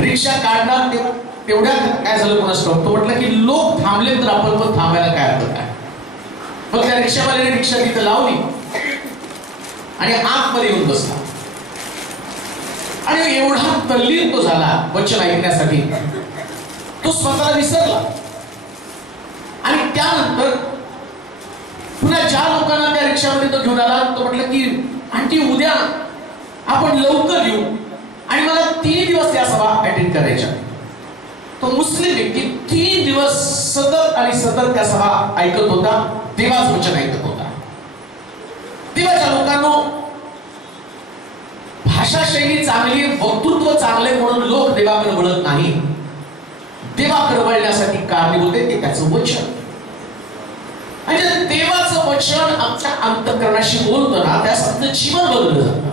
रिक्षा काढणार तेवढ्या काय झालं कोणास ठाऊक, तो म्हटलं की लोक थांबले तर आपण पण थांबायला काय हरकत आहे. मग त्या रिक्षावाल्याने रिक्षा तिथं लावली आणि आतमध्ये येऊन बसला आणि एवढा तल्लीन तो झाला वचन ऐकण्यासाठी, तो स्वतःला विसरला. आणि त्यानंतर पुन्हा ज्या लोकांना त्या रिक्षामध्ये तो घेऊन आला, तो म्हटलं की आंटी उद्या आपण लवकर येऊ आणि मला 3 दिवस या सभा अटेंड करायच्या. तो मुस्लिम व्यक्ती 3 दिवस सतत आणि सतत त्या सभा ऐकत होता, देवाचं वचन ऐकत होता. देवाच्या लोकांना भाषा शैली चांगली, वक्तृत्व चांगले म्हणून लोक देवाकडे वळत नाही. देवाकडे वळण्यासाठी कारणीभूत आहे ते त्याचं वचन. आणि देवाचं वचन आमच्या अंतःकरणाशी बोलतं ना, त्यासाठी जीवन बदललं जातं.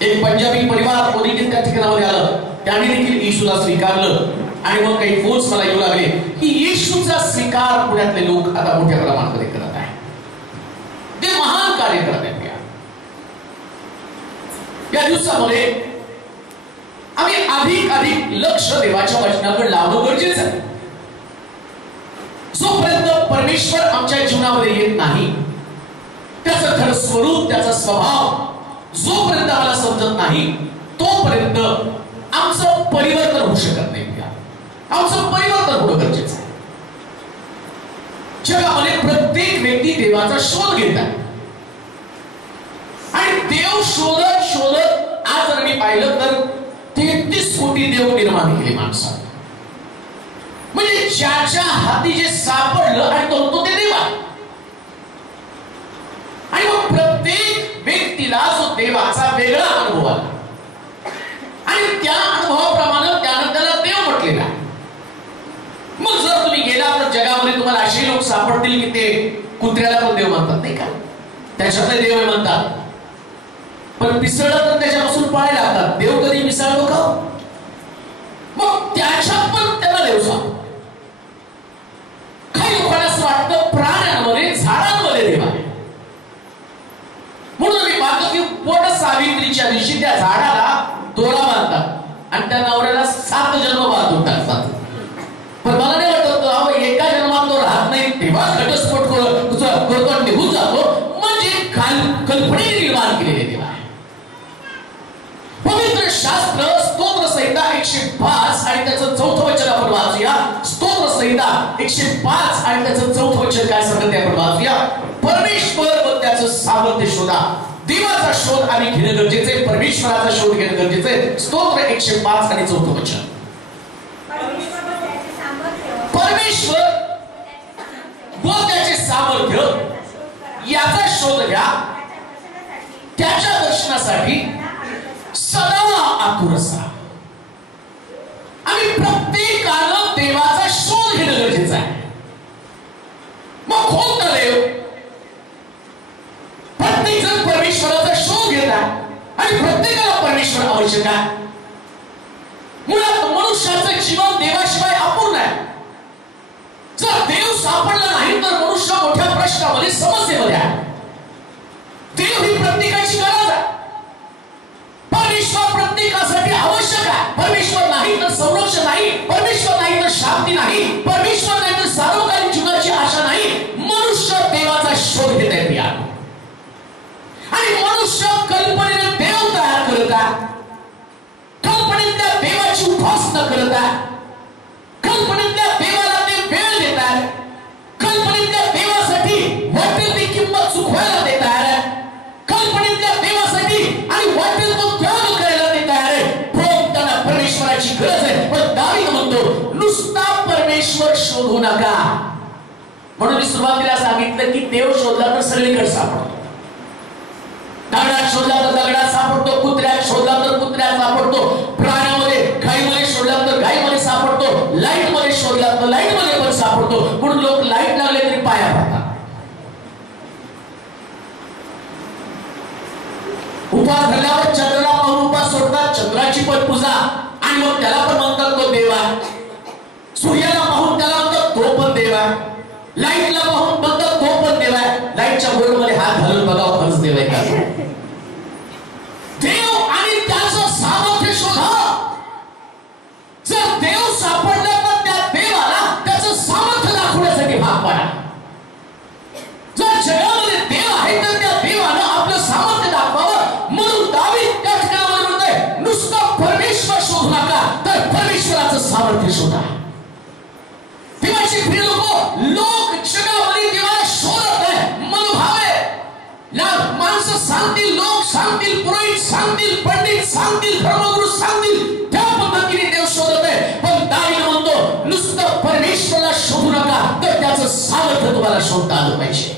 एक पंजाबी परिवार ओरिजिन त्या ठिकाणावर आलं, त्याने देखील येशूला स्वीकारलं. आणि मग काही फोन्स मला येऊ लागले की येशूचा स्वीकार पुण्यातले लोक आता मोठ्या प्रमाणामध्ये करत आहेत. ते महान कार्य करत आहेत. या दिवसामध्ये आम्ही अधिक लक्ष देवाच्या वचनाकडे लावणं गरजेचं आहे. जोपर्यंत परमेश्वर आमच्या जीवनामध्ये येत नाही, त्याचं खरं स्वरूप, त्याचा स्वभाव जोपर्यंत आम्हाला समजत नाही, तोपर्यंत आमचं परिवर्तन होऊ शकत नाही. आमचं परिवर्तन होणं गरजेचं आहे. जगामध्ये प्रत्येक व्यक्ती देवाचा शोध घेत आहे आणि देव शोधत शोधत आज जर मी पाहिलं तर 33 कोटी देव निर्माण केले माणसाने. म्हणजे ज्याच्या हाती जे सापडलं आणि तो ते देव आहे. आणि मग प्रत्येक व्यक्तीला जो देवाचा वेगळा अनुभव आला आणि त्या अनुभवाप्रमाणे त्यानं त्याला देव म्हटलेला आहे. मग जर तुम्ही गेला तर जगामध्ये तुम्हाला असे लोक सापडतील की ते कुत्र्याला पण देव म्हणतात, नाही का, त्याच्यातले देव म्हणतात. पण पिसळलं तर त्याच्यापासून पाय लागतात. देव कधी मिसळतो का? मग त्याच्यात पण त्याला देव सांगतो. काही लोकांना असं वाटतं प्राण्यांमध्ये, झाडांमध्ये देव आहे. म्हणून मी पाहतो की पोट सावित्रीच्या दिवशी त्या झाडाला दोरा बांधतात आणि त्या नवऱ्याला 7 जन्म बांधून टाकतात. पण मला नाही वाटत एका जन्मात तो राहत नाही, तेव्हा घटस्फोट करतो निघून जातो. म्हणजे कल्पने निर्माण केलेले देव आहे. पवित्र शास्त्र स्तोत्र संहिता 105 आणि त्याचं 4थं वचन आपण वाचूया. स्तोत्र संहिता 105 आणि त्याचं 4थं वचन काय सांगते आपण वाचूया. परमेश्वर व त्याचं सामर्थ्य शोधा. देवाचा शोध आम्ही घेणं गरजेचं आहे. परमेश्वराचा शोध घेणं गरजेचं आहे. स्तोत्र 105 आणि 4थं वचन. परमेश्वर व त्याचे सामर्थ्य याचा शोध घ्या. त्याच्या दर्शनासाठी सदा आतुर असा. आम्ही प्रत्येकानं देवाचा शोध घेणं गरजेचं आहे. मग कोणता देव? प्रत्येक जण परमेश्वराचा शोध घेत आहे आणि प्रत्येकाला परमेश्वर आवश्यक आहे. मुळात मनुष्याचं जीवन देवाशिवाय अपूर्ण आहे. जर देव सापडला नाही तर मनुष्य मोठ्या प्रश्नामध्ये, समस्येमध्ये आहे. देव ही प्रत्येकाची गरज आहे. परमेश्वर प्रत्येकासाठी आवश्यक आहे. परमेश्वर नाही तर संरक्षण नाही, परमेश्वर नाही तर शांती नाही, परमेश्वर नाही तर सार्वकालिक जीवनाची आशा नाही. मनुष्य देवाचा शोध घेत आहे. आणि मनुष्य कल्पनेने देव तयार करत आहे. कल्पनेतल्या देवाची उपासना करत आहे. कल्पनेतल्या देवाला ते वेळ देत आहे. कल्पनेतल्या देवासाठी वाटेल ती किंमत चुकवायला देत आहे. कल्पनेतल्या देवासाठी आणि वाटेल तो त्याग करायला देत आहे. पण त्यांना परमेश्वराची गरज आहे. पण दावीद म्हणतो नुसता परमेश्वर शोधू नका. म्हणून मी सुरुवातीला सांगितलं की देव शोधला तर सगळीकडे सापडतो. दगडात शोधला तर दगडात सापडतो, कुत्र्यात शोधला तर कुत्र्यात सापडतो, प्राण्यामध्ये गायीमध्ये शोधला तर गायीमध्ये सापडतो, लाईट मध्ये शोधला तर लाईट मध्ये पण सापडतो. म्हणून लोक लाईट लागले तरी पाया पडतात. उपास धरल्यावर चंद्राला पाहून उपास सोडतात, चंद्राची पण पूजा, आणि मग त्याला पण म्हणतात तो देव आहे. सूर्याला पाहून त्याला म्हणतात तो पण देव आहे. लाईटला पाहून म्हणतात तो पण देव आहे. लाईटच्या बोर्डमध्ये हात घालून बघा खरंच देव आहे का. देव आणि त्याचं सामर्थ्य शोधा. जर देव सापडला तर त्या देवाला त्याचं सामर्थ्य दाखवण्यासाठी भाग पाडा. जर जगामध्ये देव आहे तर त्या देवानं आपलं सामर्थ्य दाखवावं. म्हणून दावीद त्या ठिकाणी म्हणतोय नुसतं परमेश्वर शोधू नका, तर परमेश्वराचं सामर्थ्य शोधा. देवाची प्रिय लोक जगामध्ये देवाला शोधत आहे. मनोभाव आहे. माणसं सांगतील, लोक सांगतील, पुरोहित सांगतील, पंडित सांगतील, धर्मगुरू सांगतील, त्या पद्धतीने देव शोधत आहे. पण दावीद म्हणतो नुसतं परमेश्वराला शोधू नका, तर त्याचं सामर्थ्य तुम्हाला शोधता आलं पाहिजे.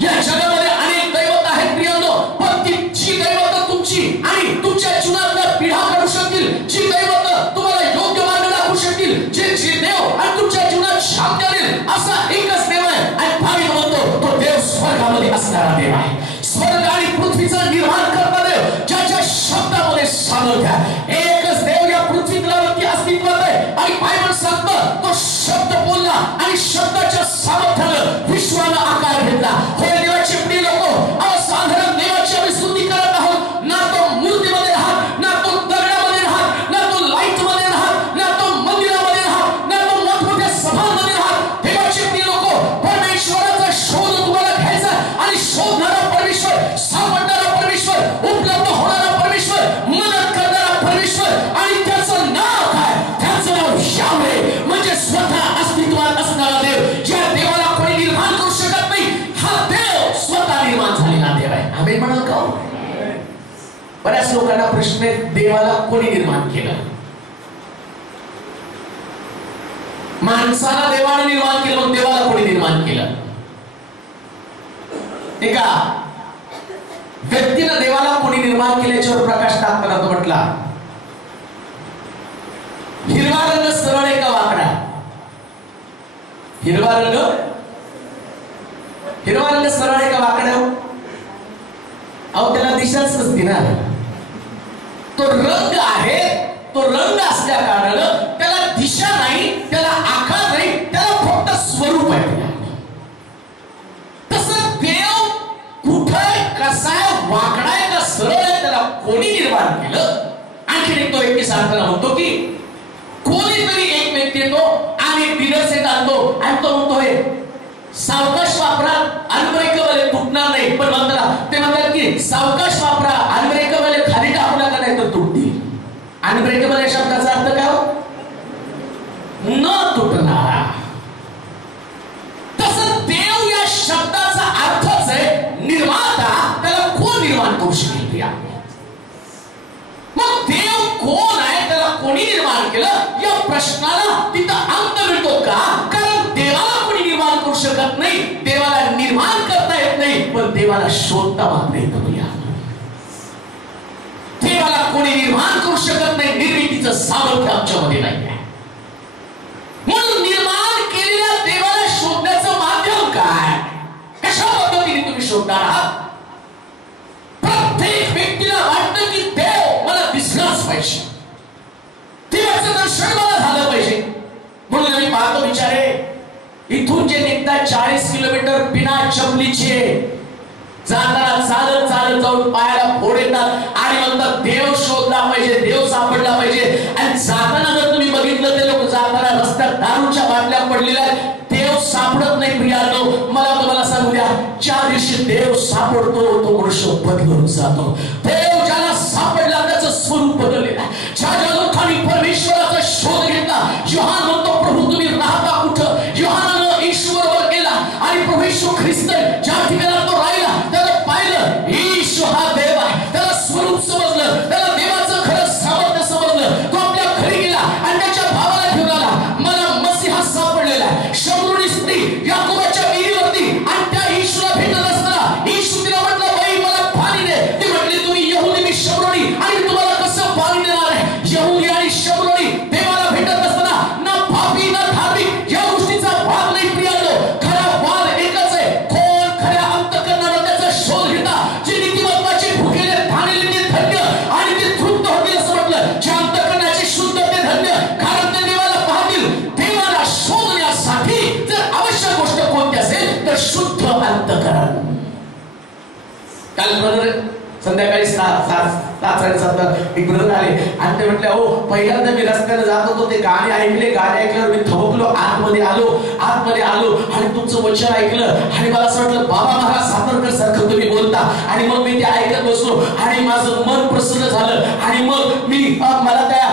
या जगामध्ये अनेक दैवत आहेत प्रियांनो, पण जी दैवत तुमची आणि तुमच्या जीवनातल्या पिढ्या काढू शकतील, जी दैवत तुम्हाला योग्य मार्ग दाखवू शकतील, जे देव आणि तुमच्या जीवनात शांती आणेल, असा एकच देव आहे. आणि दावीद म्हणतो तो देव स्वर्गामध्ये असणारा देव आहे. स्वर्ग आणि पृथ्वीचं निर्माण करणारा देव, ज्याच्या शब्दामध्ये सामर्थ्य आहे. एकच देव या पृथ्वीवरती अस्तित्वात आहे. आणि बायबल सांगतं तो शब्द बोलला आणि शब्दाच्या सामर्थ्यानं विश्वानं आकार घेतला. होय देवाचे प्रिय लोक, असाधारण देवाची आम्ही स्तुती करत आहोत. ना तो मूर्तीमध्ये राहत, ना तो दगडामध्ये राहत, ना तो लाईटमध्ये राहत, ना तो मंदिरामध्ये राहत, ना तो मोठमोठ्या सभांमध्ये राहत. देवाचे प्रिय लोक, परमेश्वराचा शोध तुम्हाला घ्यायचा आणि शोधणारा परमेश्वर, सापडणारा परमेश्वर, उपलब्ध होणारा परमेश्वर, मदत करणारा परमेश्वर, आणि त्याचं नाव काय? त्याचं नाव यावे, म्हणजे स्वतः अस्तित्वात असणारा देव. ज्या देवाला कोणी निर्माण करू शकत नाही, हा देव स्वतः निर्माण झालेला देव आहे. आम्ही म्हणाल का? बऱ्याच लोकांना प्रश्न आहे, देवाला कोणी निर्माण केलं? माणसाला देवाने निर्माण केलं, मग देवाला कोणी निर्माण केलं? एका व्यक्तीनं देवाला कोणी निर्माण केल्याच्यावर प्रकाश टाकताना तो म्हटला, हिरवा रंग सरळ आहे का वाकडा? हिरवा रंग सरळ आहे का वाकडा? अहो त्याला दिशाच नसती ना. तो रंग आहे, तो रंग असल्या कारणानं त्याला दिशा नाही, त्याला आकार नाही, त्याला फक्त स्वरूप आहे. तसं देव कुठे कसा आहे, वाकडा आहे का सरळ आहे, त्याला कोणी निर्माण केलं? आणखी एक तो व्यक्ती सांगताना म्हणतो की कोणीतरी एक व्यक्ती येतो आणि डिनर सेट आणतो आणि तो म्हणतोय सावकाश वापरा, अनब्रेकेबल तुटणार नाही. पण ते म्हणतात की सावकाश वापरा, अनब्रेकेबल खाली टाकू नका नाही तर तुटतील. अनब्रेकेबल या शब्दाचा अर्थ काय हो? न तुटणारा. तसं देव या शब्दाचा अर्थच आहे निर्माता. त्याला कोण निर्माण करू शकेल? मग देव कोण आहे, त्याला कोणी निर्माण केलं, या प्रश्नाला तिथं अंत मिळतो का? कारण देवाला कोणी निर्माण करू शकत नाही, देवाला निर्माण करता येत नाही, पण देवाला शोधता मात्र येतं. देवाला कोणी निर्माण करू शकत नाही, निर्मितीचं सामर्थ्य आमच्यामध्ये नाही आहे. म्हणून निर्माण केलेल्या देवाला शोधण्याचं माध्यम काय? कशा पद्धतीने तुम्ही शोधणार आहात? प्रत्येक व्यक्तीला वाटतं की देव मला दिसलाच पाहिजे, देवाचं दर्शन मला झालं पाहिजे. म्हणून आम्ही पाहतो विचारे इथून जे निघतात 40 किलोमीटर बिना चपलीचे जाताना चालत चालत जाऊन पायाला फोड येतात आणि म्हणतात देव शोधला पाहिजे, देव सापडला पाहिजे. आणि जाताना जर तुम्ही बघितलं ते लोक जाताना रस्त्यात दारूच्या बाटल्या पडलेल्या, देव सापडत नाही. प्रियानो, मला तुम्हाला सांगू द्या, ज्या दिवशी देव सापडतो तो मनुष्य बदलून जातो. देव ज्याला सापडला त्याचं स्वरूप बदललेलं आहे. ज्या लोकांनी परमेश्वराचा शोध घेतला, योहान म्हणतो प्रभू तुम्ही राहता कुठं? योहानानं येशू बरोबर गेला आणि प्रभू येशू ख्रिस्त ज्या ठिकाणी तो राहिला त्याला पाहिलं, येशू हा देव आहे. त्याला स्वरूप समजलं, त्याला देवाचं खरं सामर्थ्य समजलं. तो आपल्या घरी गेला आणि त्याच्या भावाला घेऊन आला, मला मसीहा सापडलेला आहे. शमरूनी स्त्री याकोबाच्या विहिरीवरती आणि त्या येशूला भेटत असताना येशू तिला म्हटलं, बाई मला पाणी दे. ती म्हटली तुम्ही यहुदी, मी शमरूनी, आणि तुम्हाला कसं पाणी देणार आहे? यहुदी आणि शमरूनी देवाला भेटत असताना ना पापी ना धार्मिक या गोष्टीचा वाद नाही. प्रियानो, खरा वाद एकच आहे, कोण काल ब्रदर संध्याकाळी 7:30 एक ब्रदर आले आणि ते म्हटले, हो पहिल्यांदा मी रस्त्याला जात होतो, ते गाणे ऐकले, गाणे ऐकल्यावर मी थबकलो, आतमध्ये आलो आणि तुमचं वचन ऐकलं आणि मला असं वाटलं बाबा महाराज सातारकर सारखं तुम्ही बोलता. आणि मग मी ते ऐकत बसलो आणि माझं मन प्रसन्न झालं आणि मग मी मला त्या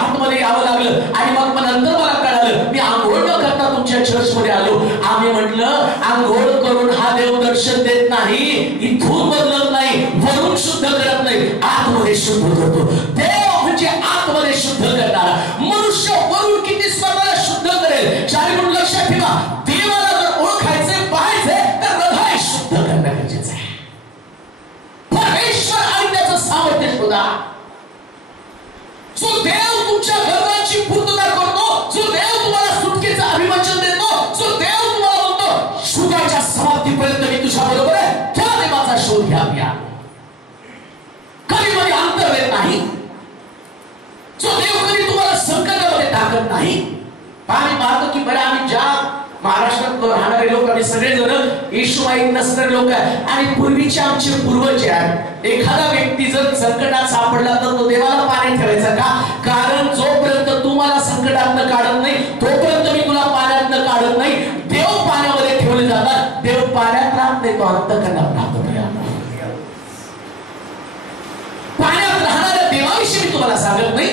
आतमध्ये यावं लागलं. आणि मग नंतर मला कळालं, मी आंघोळ न करता तुमच्या चर्च मध्ये आलो. आम्ही म्हटलं आंघोळ करून हा देव दर्शन देत नाही, इथून बदलत नाही, वरून शुद्ध करत नाही, आतमध्ये शुद्ध करतो. देव म्हणजे आतमध्ये शुद्ध करणारा. मनुष्य वरून किती स्वतःला शुद्ध करेल, म्हणून लक्षात ठेवा, देवाला जर ओळखायचे पाहायचे तर हृदय शुद्ध करणं गरजेचं आहे. परमेश्वर आणि त्याचं सामर्थ्य शोधा. जो देव तुमच्या गरजांची पूर्तता करतो, जो देव तुम्हाला सुटकेचं अभिवचन देतो, जो देव तुम्हाला म्हणतो शुद्धाच्या समाप्तीपर्यंत मी तुझ्या बरोबर आहे, त्या देवाचा शोध घ्या. कधी मध्ये अंतर देत नाही, जो देव कधी तुम्हाला संकटामध्ये टाकत नाही. आम्ही पाहतो की बरं, आम्ही ज्या महाराष्ट्रात राहणारे लोक, आम्ही सगळेजण येशू माहीत नसणारे लोक आहे आणि पूर्वीचे आमचे पूर्वज आहेत. एखादा व्यक्ती जर संकटात सापडला तर तो देवाला पाण्यात ठेवायचा का? कारण जोपर्यंत तू मला संकटातनं काढत नाही तोपर्यंत मी तुला पाण्यातनं काढत नाही. देव पाण्यामध्ये ठेवले जातात, देव पाण्यात राहत नाही, तो अंतःकरणात राहतो. पाण्यात राहणाऱ्या देवाविषयी मी तुम्हाला सांगत नाही,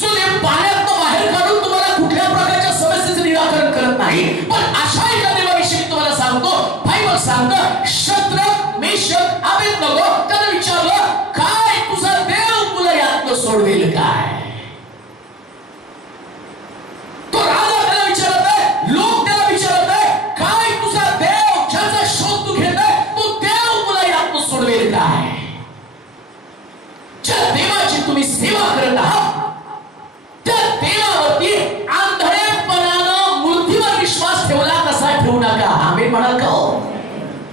जो देव पाण्यातनं बाहेर काढून तुम्हाला कुठल्या प्रकारच्या समस्येचं निराकरण करत नाही. पण अशा एका देवाविषयी मी तुम्हाला सांगतो. बायबल सांगतं, शद्रक मेशक अबेदनगो त्याला विचारलं, काय तुझा देव तुला यातनं सोडवेल काय? तो राजा त्याला विचारत आहे, लोक त्याला विचारत आहे, काय तुझा देव ज्याचा शोध तू घेत आहे, तो देव तुला यातनं सोडवेल काय? ज्या देवाची तुम्ही सेवा करत आहात त्या देवावरती आंधळेपणानं मूर्तीवर विश्वास ठेवला तसा ठेवू नका. आम्ही म्हणाल का हो?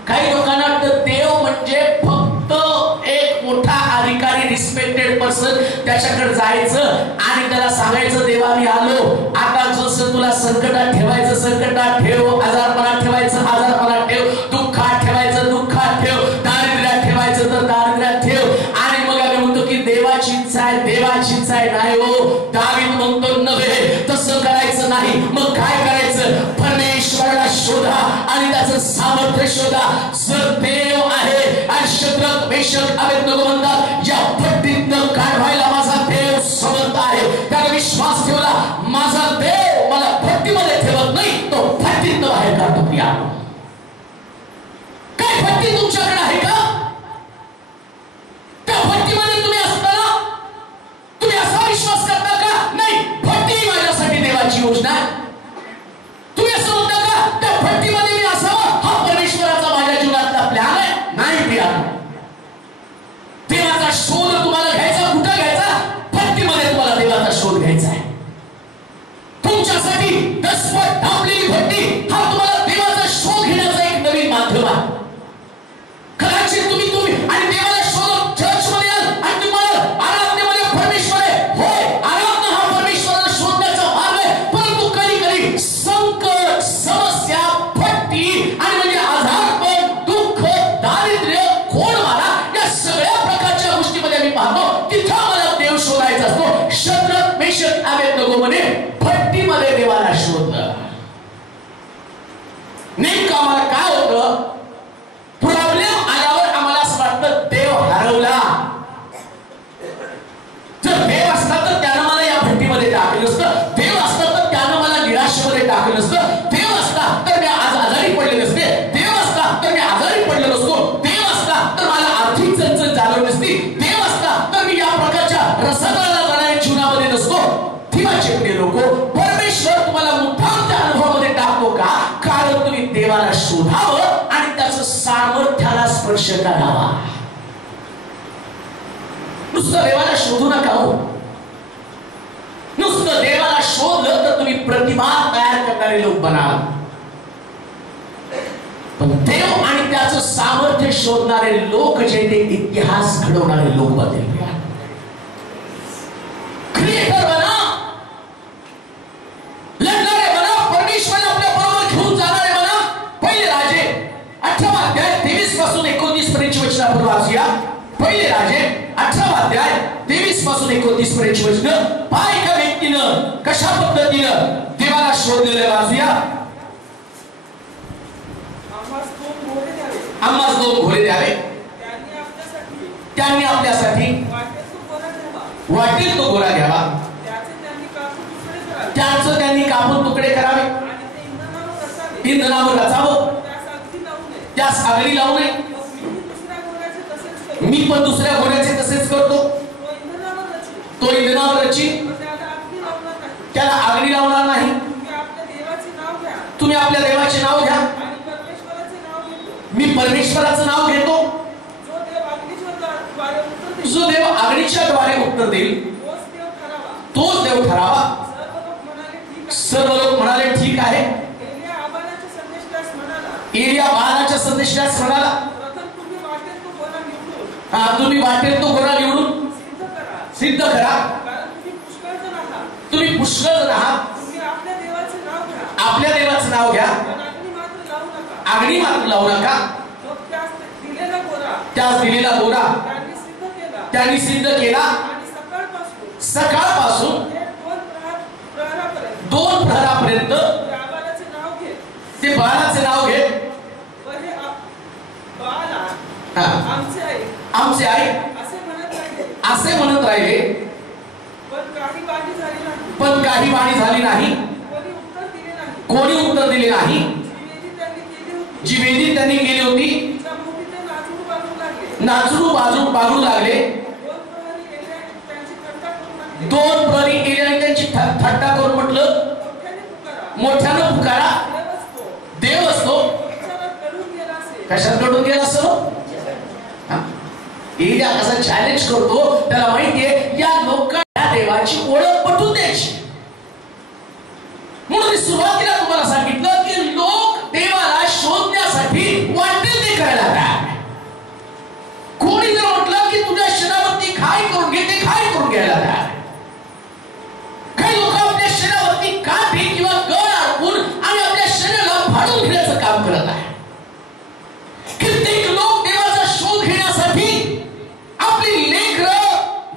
काही लोकांना वाटतं देव म्हणजे फक्त एक मोठा अधिकारी, रिस्पेक्टेड पर्सन, त्याच्याकडे जायचं आणि त्याला सांगायचं देवा मी आलो, आता जसं तुला संकटात ठेवायचं संकटात ठेव, आजारपणात ठेवायचं आजारपणात ठेव, दुःखात ठेवायचं दुःखात ठेव, दारिद्र्यात ठेवायचं तर दारिद्र्यात ठेव. आणि मग आम्ही म्हणतो की देवाची इच्छा आहे, देवाची इच्छा आहे. नाही हो, दावीद म्हणतो नव्हे, तसं करायचं नाही. मग काय करायचं? परमेश्वराला शोधा आणि त्याचं सामर्थ्य शोधा. जर देव आहे आणि शद्रक मेशक अबेदनगो म्हणतात, या भट्टीतनं काढवायला माझा देव समर्थ आहे, त्याला विश्वास ठेवला. माझा देव मला भट्टीमध्ये ठेवत नाही, तो भट्टीतनं बाहेर काढतो. प्रिया, काय भट्टी तुमच्याकडे आहे का? त्या भट्टीमध्ये तुम्ही असताना तुम्ही असा विश्वास करता का? नाही, भट्टी माझ्यासाठी देवाची योजना आहे. तुम्ही असं म्हणता का त्या भट्टीमध्ये मी असावं, हा परमेश्वराचा माझ्या जीवनातला प्लॅन आहे? नाही प्रिया, देवाचा शोध तुम्हाला घ्यायचा कुठं घ्यायचा? भट्टीमध्ये तुम्हाला देवाचा शोध घ्यायचा आहे. तुमच्यासाठी दसपट थांबलेली भट्टी हा तुम्हाला देवाचा शोध घेण्याचा एक नवीन माध्यम आहे. कदाचित तुम्ही आणि देवाला शोधून चर्चमध्ये याल आणि तुम्हाला आराधनेमध्ये परमेश्वर आहे. होय, आराधना हा परमेश्वराला शोधण्याचा मार्ग आहे. परंतु कधी कधी संकट, समस्या, भट्टी आणि म्हणजे आजारपण, दुःख, दारिद्र्य, खोडमारा या सगळ्या प्रकारच्या गोष्टीमध्ये आम्ही पाहतो तिथं मला देव शोधायचा असतो. शद्रक मेशक अबेदनगो मध्ये भट्टीमध्ये देवाला शोधलं. नेमकं आम्हाला काय होतं? प्रॉब्लेम आल्यावर आम्हाला असं वाटतं देव हरवला. जर देव असता तर त्यानं मला या भट्टीमध्ये टाकलं असतं, देव असता तर त्यानं मला निराशेमध्ये टाकलं असतं, देव असता तर मी आज आजारी पडले नसते, देव असता तर मी आजारी पडलो नसतो, देव असता तर मला आर्थिक चणचण जाणवली नसती, देव असता तर मी या प्रकारच्या रसातळाला जाणाऱ्या जीवनामध्ये नसतो. ठिकाणचे लोक, परमेश्वर तुम्हाला मुद्दाम त्या अनुभवामध्ये टाकतो का? कारण तुम्ही देवाला शोधावं आणि त्याचं सामर्थ्याला स्पर्श करावा. नुसतं देवाला शोधू नका हो. नुसतं देवाला शोधलं तर तुम्ही प्रतिमा तयार करणारे लोक बनाल. पण देव आणि त्याचं सामर्थ्य शोधणारे लोक जे ते इतिहास घडवणारे लोक बनतील. क्रिएटर बना, लढणारे बना, परमेश्वर आपल्या बरोबर घेऊन जाणारे बना. पहिले राजे 18 अध्याय 23 पासून 29 पर्यंत वचन आपण वाचूया. पहिले राजे 18 अध्याय 23 पासून 29 पर्यंत वचन पहा एका व्यक्तीनं कशा पद्धतीनं देवाला शोधलेलं वाचूया. आम्हास 2 घोडे द्यावे, त्यांनी आपल्यासाठी वाटेल तो घोडा घ्यावा, त्याचं त्यांनी कापून तुकडे करावे, इंधनावर रचावं, त्यास आगळी लावू नये. मी पण दुसऱ्या घोड्याचे तसेच करतो, तो इंधनावर रची, त्याला आगळी लावणार नाही. तुम्ही आपल्या देवाचे नाव घ्या, मी परमेश्वराचं नाव घेतो. जो देव आगळीच्या द्वारे उत्तर देईल तोच देव ठरावा. सर्व लोक म्हणाले ठीक आहे. एलिया बाळाच्या संदेशास म्हणाला, तुम्ही वाटेल तो घोडा निवडून सिद्ध करा. तुम्ही पुष्कळ जण आहात, आपल्या देवाचं नाव घ्या, आगळी मात्र लावू नका. त्यास दिलेला घोडा त्यांनी सिद्ध केला. सकाळपासून 2 प्रहरापर्यंत ते बाळाचे नाव घेत आमचे आई असे म्हणत राहिले, पण काही वाणी झाली नाही. कोणी उत्तर दिले नाही. जी वेदी त्यांनी केली होती नाचू बाजू लागले. 2 प्रहरी केले आणि त्यांची थट्टा करून म्हटलं, मोठ्यानं पुकारा, देव असतो. कशात कडून गेला असतो? एलिया कसा चॅलेंज करतो, त्याला माहितीये या लोकांना देवाची ओळख पटवून द्यायची. म्हणून सुरुवातीला तुम्हाला सांगितलं की लोक देवाला शोधण्यासाठी वाटेल ते करायला लागतात. कोणी जर म्हटलं की तुझ्या शरीरावरती खाय करून घे, ते खाय करून घ्यायला लागतात. काही लोक आपल्या शरीरावरती काठी किंवा गळ अडकून आणि आपल्या शरीराला फाडून घेण्याचं काम करत आहे. कित्येक लोक देवाचा शोध घेण्यासाठी आपली लेकरं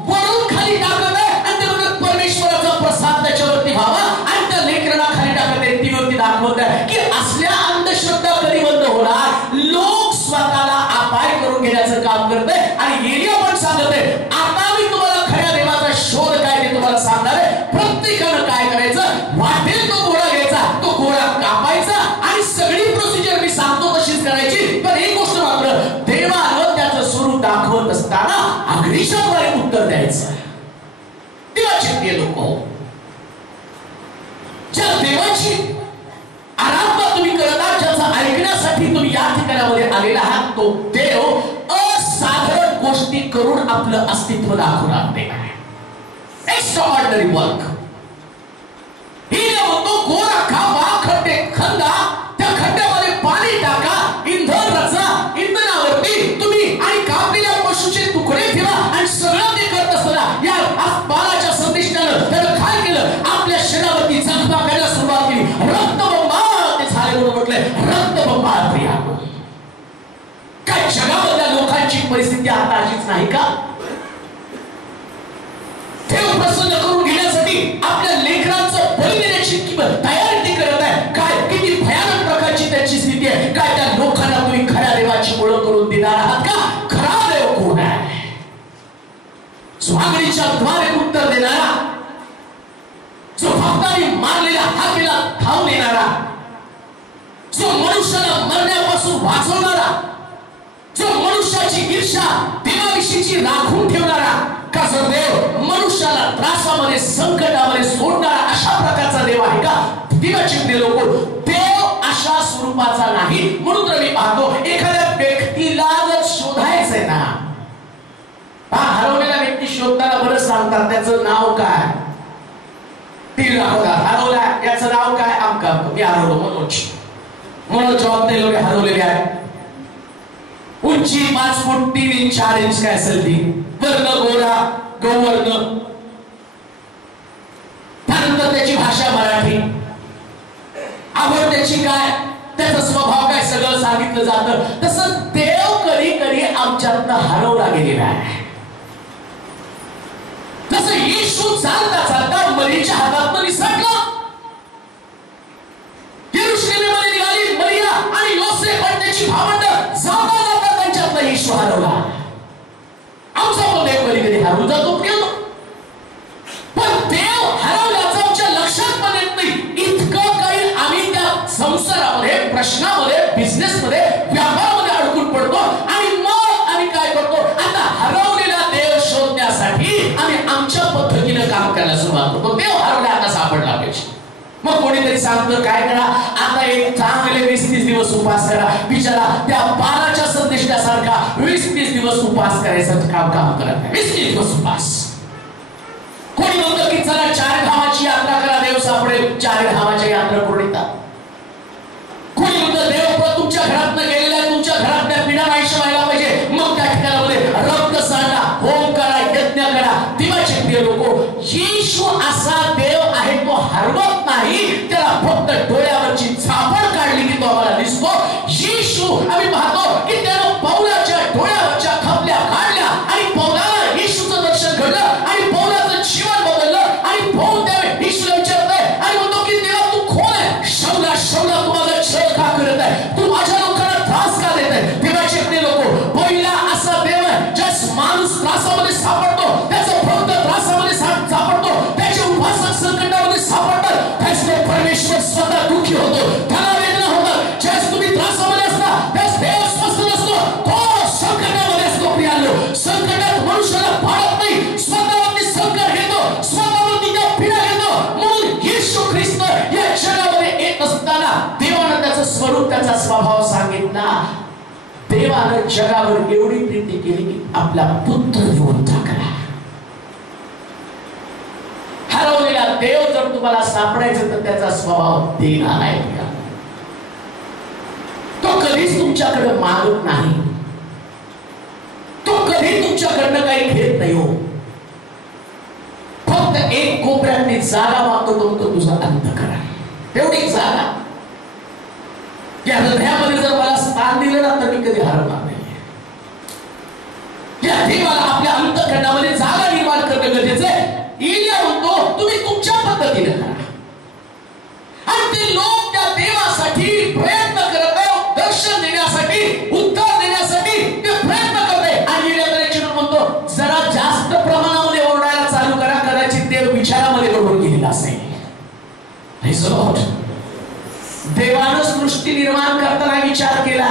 वरून खाली टाकत आहे आणि त्यानंतर परमेश्वराचा प्रसाद त्याच्यावरती व्हावा आणि त्या लेकराला खाली टाकत आहे. ती व्यक्ती दाखवत आहे की असल्या अंधश्रद्धा कधी बंद होणार. लोक स्वतःला अपाय करून घेण्याचं काम करत आहे. आणि एलिया पण सांगत आहे, आता मी तुम्हाला खऱ्या देवाचा शोध काय ते तुम्हाला सांगणार आहे. प्रत्येकानं काय करायचं, वाटेल तो घोडा घ्यायचा, तो घोडा कापायचा आणि सगळी प्रोसिजर मी सांगतो तशीच करायची. पण एक गोष्ट मात्र, देवानं त्याचं स्वरूप दाखवत असताना आगळीच्याद्वारे उत्तर द्यायचं. देवाचे प्रिय लोक, ज्या देवाची आराधना तुम्ही करत आहात, ज्याचं ऐकण्यासाठी तुम्ही या ठिकाणामध्ये आलेला आहात, तो देव असाधारण गोष्टी करून आपलं अस्तित्व दाखवणार देव आहे. Extraordinary work. ही म्हणतो गोरा खावा, खड्डे खंदा, त्या खड्ड्यामध्ये पाणी टाका, इंधन रचा, इंधनावरती तुम्ही आणि कापलेल्या पशुचे तुकडे ठेवा आणि सगळं ते करत असताना या बाळाच्या संदेशानं त्यानं काय केलं, आपल्या शरीरावरती जखमा करायला सुरुवात केली. रक्तबंबाळ ते झाले म्हणून म्हटलंय, रक्तबंबाळ प्रिया. काय जगामधल्या लोकांची परिस्थिती आता अशीच नाही का? देव प्रसन्न करून घेण्यासाठी आपल्या लेकरांचं बळी देण्याची तयारी करत आहे. काय किती भयानक प्रकारची त्याची स्थिती आहे. काय त्या लोकांना तुम्ही खऱ्या देवाची ओळख करून देणार आहात का? खरा देव कोण आहे? स्वागरीच्या द्वारे उत्तर देणारा, जो भक्तांनी मारलेल्या हाकेला धाव देणारा, जो मनुष्याला मरण्यापासून वाचवणारा, जो मनुष्याची ईर्ष्या देवाविषयीची राखून ठेवणारा, का जो देव मनुष्याला त्रासामध्ये संकटामध्ये सोडणारा अशा प्रकारचा देव आहे का? देवाचे लोक, देव अशा स्वरूपाचा नाही. म्हणून तर मी पाहतो एखाद्या व्यक्तीला जर शोधायचंय ना, हरवलेला व्यक्ती शोधताना बरं सांगतात त्याचं नाव काय, ती दाखवतात. हरवला याचं नाव काय, आमका, मी हरवलो मनोज जबाबदारी लोक हरवलेले आहे. उंची 5 फूट 3 इंच 4 इंच काय असेल ती, वर्ण गोरा गौवर्ण, त्यानंतर त्याची भाषा मराठी, आवड त्याची काय, त्याचा स्वभाव काय, सगळं सांगितलं जातं, तसं देव कधी कधी आमच्यातनं हरवला गेलेला आहे. तसं येशू चालता चालता मरीच्या हातातनं निसटला. यरूशलेममध्ये निघाली मरिया आणि योसेफ आणि त्याची भावंड, जाता जाता त्यांच्यातला येशू हरवला. आमचा पण देव कधी कधी हरवून जातो प्रिय, पण देव हरवल्याचं आमच्या लक्षात पण येत नाही. इतकं काही आम्ही त्या संसारामध्ये, प्रश्नामध्ये, बिझनेसमध्ये, व्यापारामध्ये अडकून पडतो आणि मग आम्ही काय करतो, आता हरवलेला देव शोधण्यासाठी आम्ही आमच्या पद्धतीने काम करायला सुरुवात करतो. देव हरवला आता सापडला पाहिजे. मग कोणीतरी सांगतो काय करा, आता एक चांगले 20-30 दिवस उपवास करा. बिचारा त्या बाराच्या संदेशासारखा 20-30 दिवस उपवास करायचं काम करत नाही. 20-30 दिवस उपवास. कोणी म्हणतं की चला 4 धामाची यात्रा करा, देव सापडेल. 4 धामाच्या यात्रा करून येतात. कोणी म्हणतं देव तुमच्या घरात गेलेला आहे, तुमच्या घरात त्या पिढा नाहीशी व्हायला पाहिजे, मग त्या ठिकाणामध्ये रक्त सांडा, होम करा, यज्ञ करा, दिवाचे ते लोक. येशू असा देव आहे, तो हरवत नाही. त्याला फक्त डोळ्यावरची झापड काढली की तो आम्हाला दिसतो. येशू आम्ही पाहतो की त्यानं पौलाच्या डोळ्यावरच्या खपल्या काढल्या आणि पौलाला येशूचं दर्शन घडलं आणि पौलाचं जीवन बदललं. आणि पौल त्या येशूला विचारतोय आणि म्हणतो की देवा तू कोण आहे? शौला शौला तू माझा छळ का करत आहे? तू माझ्या लोकांना त्रास का देत आहे? देवाचे ते लोक, पहिला असा देव आहे ज्यास माणूस त्रासामध्ये सापडतो, त्याचा भक्त त्रासामध्ये सापडतो, त्याचे उपासक संकटामध्ये सापडतात. त्याचे परमेश्वर स्वतः दुःखी होतो, त्याला वेदना होतात. ज्यास तुम्ही त्रासामध्ये असता त्यास देव स्वस्थ नसतो, तो संकटामध्ये असतो. प्रियानो, संकटात मनुष्याला पाडत नाही, स्वतःवरती संकट घेतो, स्वतःवरती त्या पीडा घेतो. म्हणून येशू ख्रिस्त या जगामध्ये येत असताना देवानं त्याचं स्वरूप, त्याचा स्वभाव सांगितला. देवानं जगावर एवढी प्रीती केली की आपला पुत्र देऊन टाकला. हरवलेला देव जर तुम्हाला सापडायचं तर त्याचा स्वभाव देणार आहे. तो कधीच तुमच्याकडे मागत नाही, तो कधी तुमच्याकडनं काही घेत नाही. हो, फक्त एक कोपऱ्यातली जागा मागतो, तो तुझा अंत करा. एवढी जागा या हृदयामध्ये जर मला स्थान दिलं ना तर मी कधी हरवणार नाही. या देवाला आपल्या अंतःकरणामध्ये जागा निर्माण करणं गरजेचं आहे. एलिया म्हणतो तुम्ही तुमच्या पद्धतीने करा. आणि ते लोक त्या देवासाठी प्रयत्न करत आहे, दर्शन देण्यासाठी, उत्तर देण्यासाठी ते प्रयत्न करत आहे. आणि एलिया म्हणतो जरा जास्त प्रमाणामध्ये ओरडायला चालू करा, कदाचित देव विचारामध्ये गडबड केलेला असेल. देवानं सृष्टी निर्माण करताना विचार केला,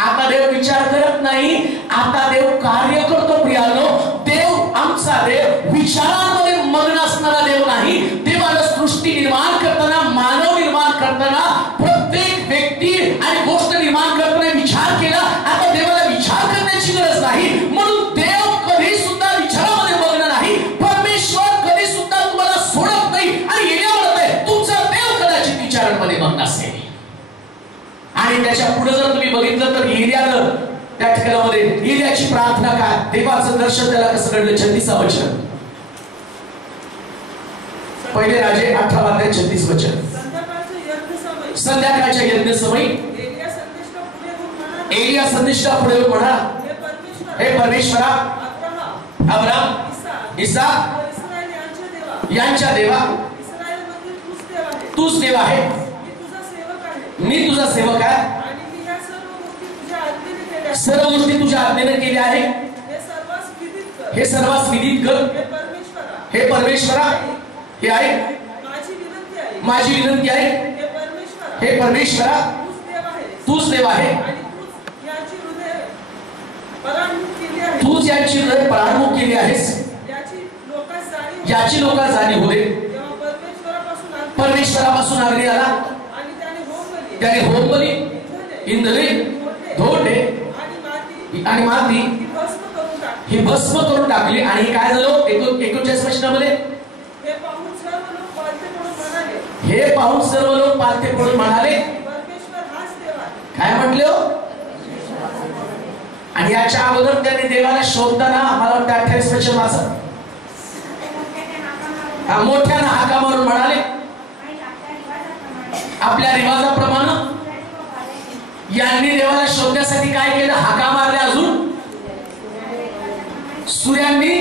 आता देव विचार करत नाही, आता देव कार्य करतो. प्रियानो, देव आमचा देव विचारांमध्ये मग्न असणारा देव नाही. देवानं सृष्टी निर्माण करताना, मानव निर्माण करताना, प्रत्येक व्यक्ती आणि गोष्ट निर्माण करताना विचार केला. आता देवाला विचार करण्याची गरज नाही. म्हणून देव कधी सुद्धा विचारामध्ये मग्न नाही. परमेश्वर कधी सुद्धा तुम्हाला सोडत नाही. आणि एलिया म्हणत आहे तुमचा देव कदाचित विचारांमध्ये मग्न असेल. आणि त्याच्या पुढे जर तुम्ही बघितलं तर एलियानं त्या ठिकाणामध्ये एलियाची प्रार्थना काय, देवाचं दर्शन त्याला कसं घडलं. 36 वचन, पहिले राजे 18 अध्याय 36 वचन. संध्याकाळच्या यज्ञ समय एलिया संदेशा पुढे म्हणा, हे परमेश्वरा, अब्राम, इसाक यांच्या देवा, तूच देव आहे, मी तुझा सेवक आहे, सर्व गोष्टी तुझ्या आज्ञेने केल्या आहे. हे सर्वांस विदित कर. हे परमेश्वरा, हे आहे माझी विनंती आहे. हे परमेश्वरा, तूच देव आहे, तूच यांची हृदय पराभूत केली आहेस, याची लोकांना जाणीव होते. परमेश्वरापासून आग्रह आला, त्याने होमबली, इंधने, धोंडे आणि माती ही भस्म करून टाकली. आणि काय झालं 39 वचनामध्ये, हे पाहून सर्व लोक पालथे पडून म्हणाले, काय म्हटले हो. आणि याच्या अगोदर त्यांनी देवाला शोधताना मला वाटतं 28 वचन वाचा, मोठ्यानं हाका मारून म्हणाले, आपल्या रिवाजाप्रमाणे या त्यांनी देवाला शोधण्यासाठी काय केलं? हाका मारल्या. अजून सूर्यांनी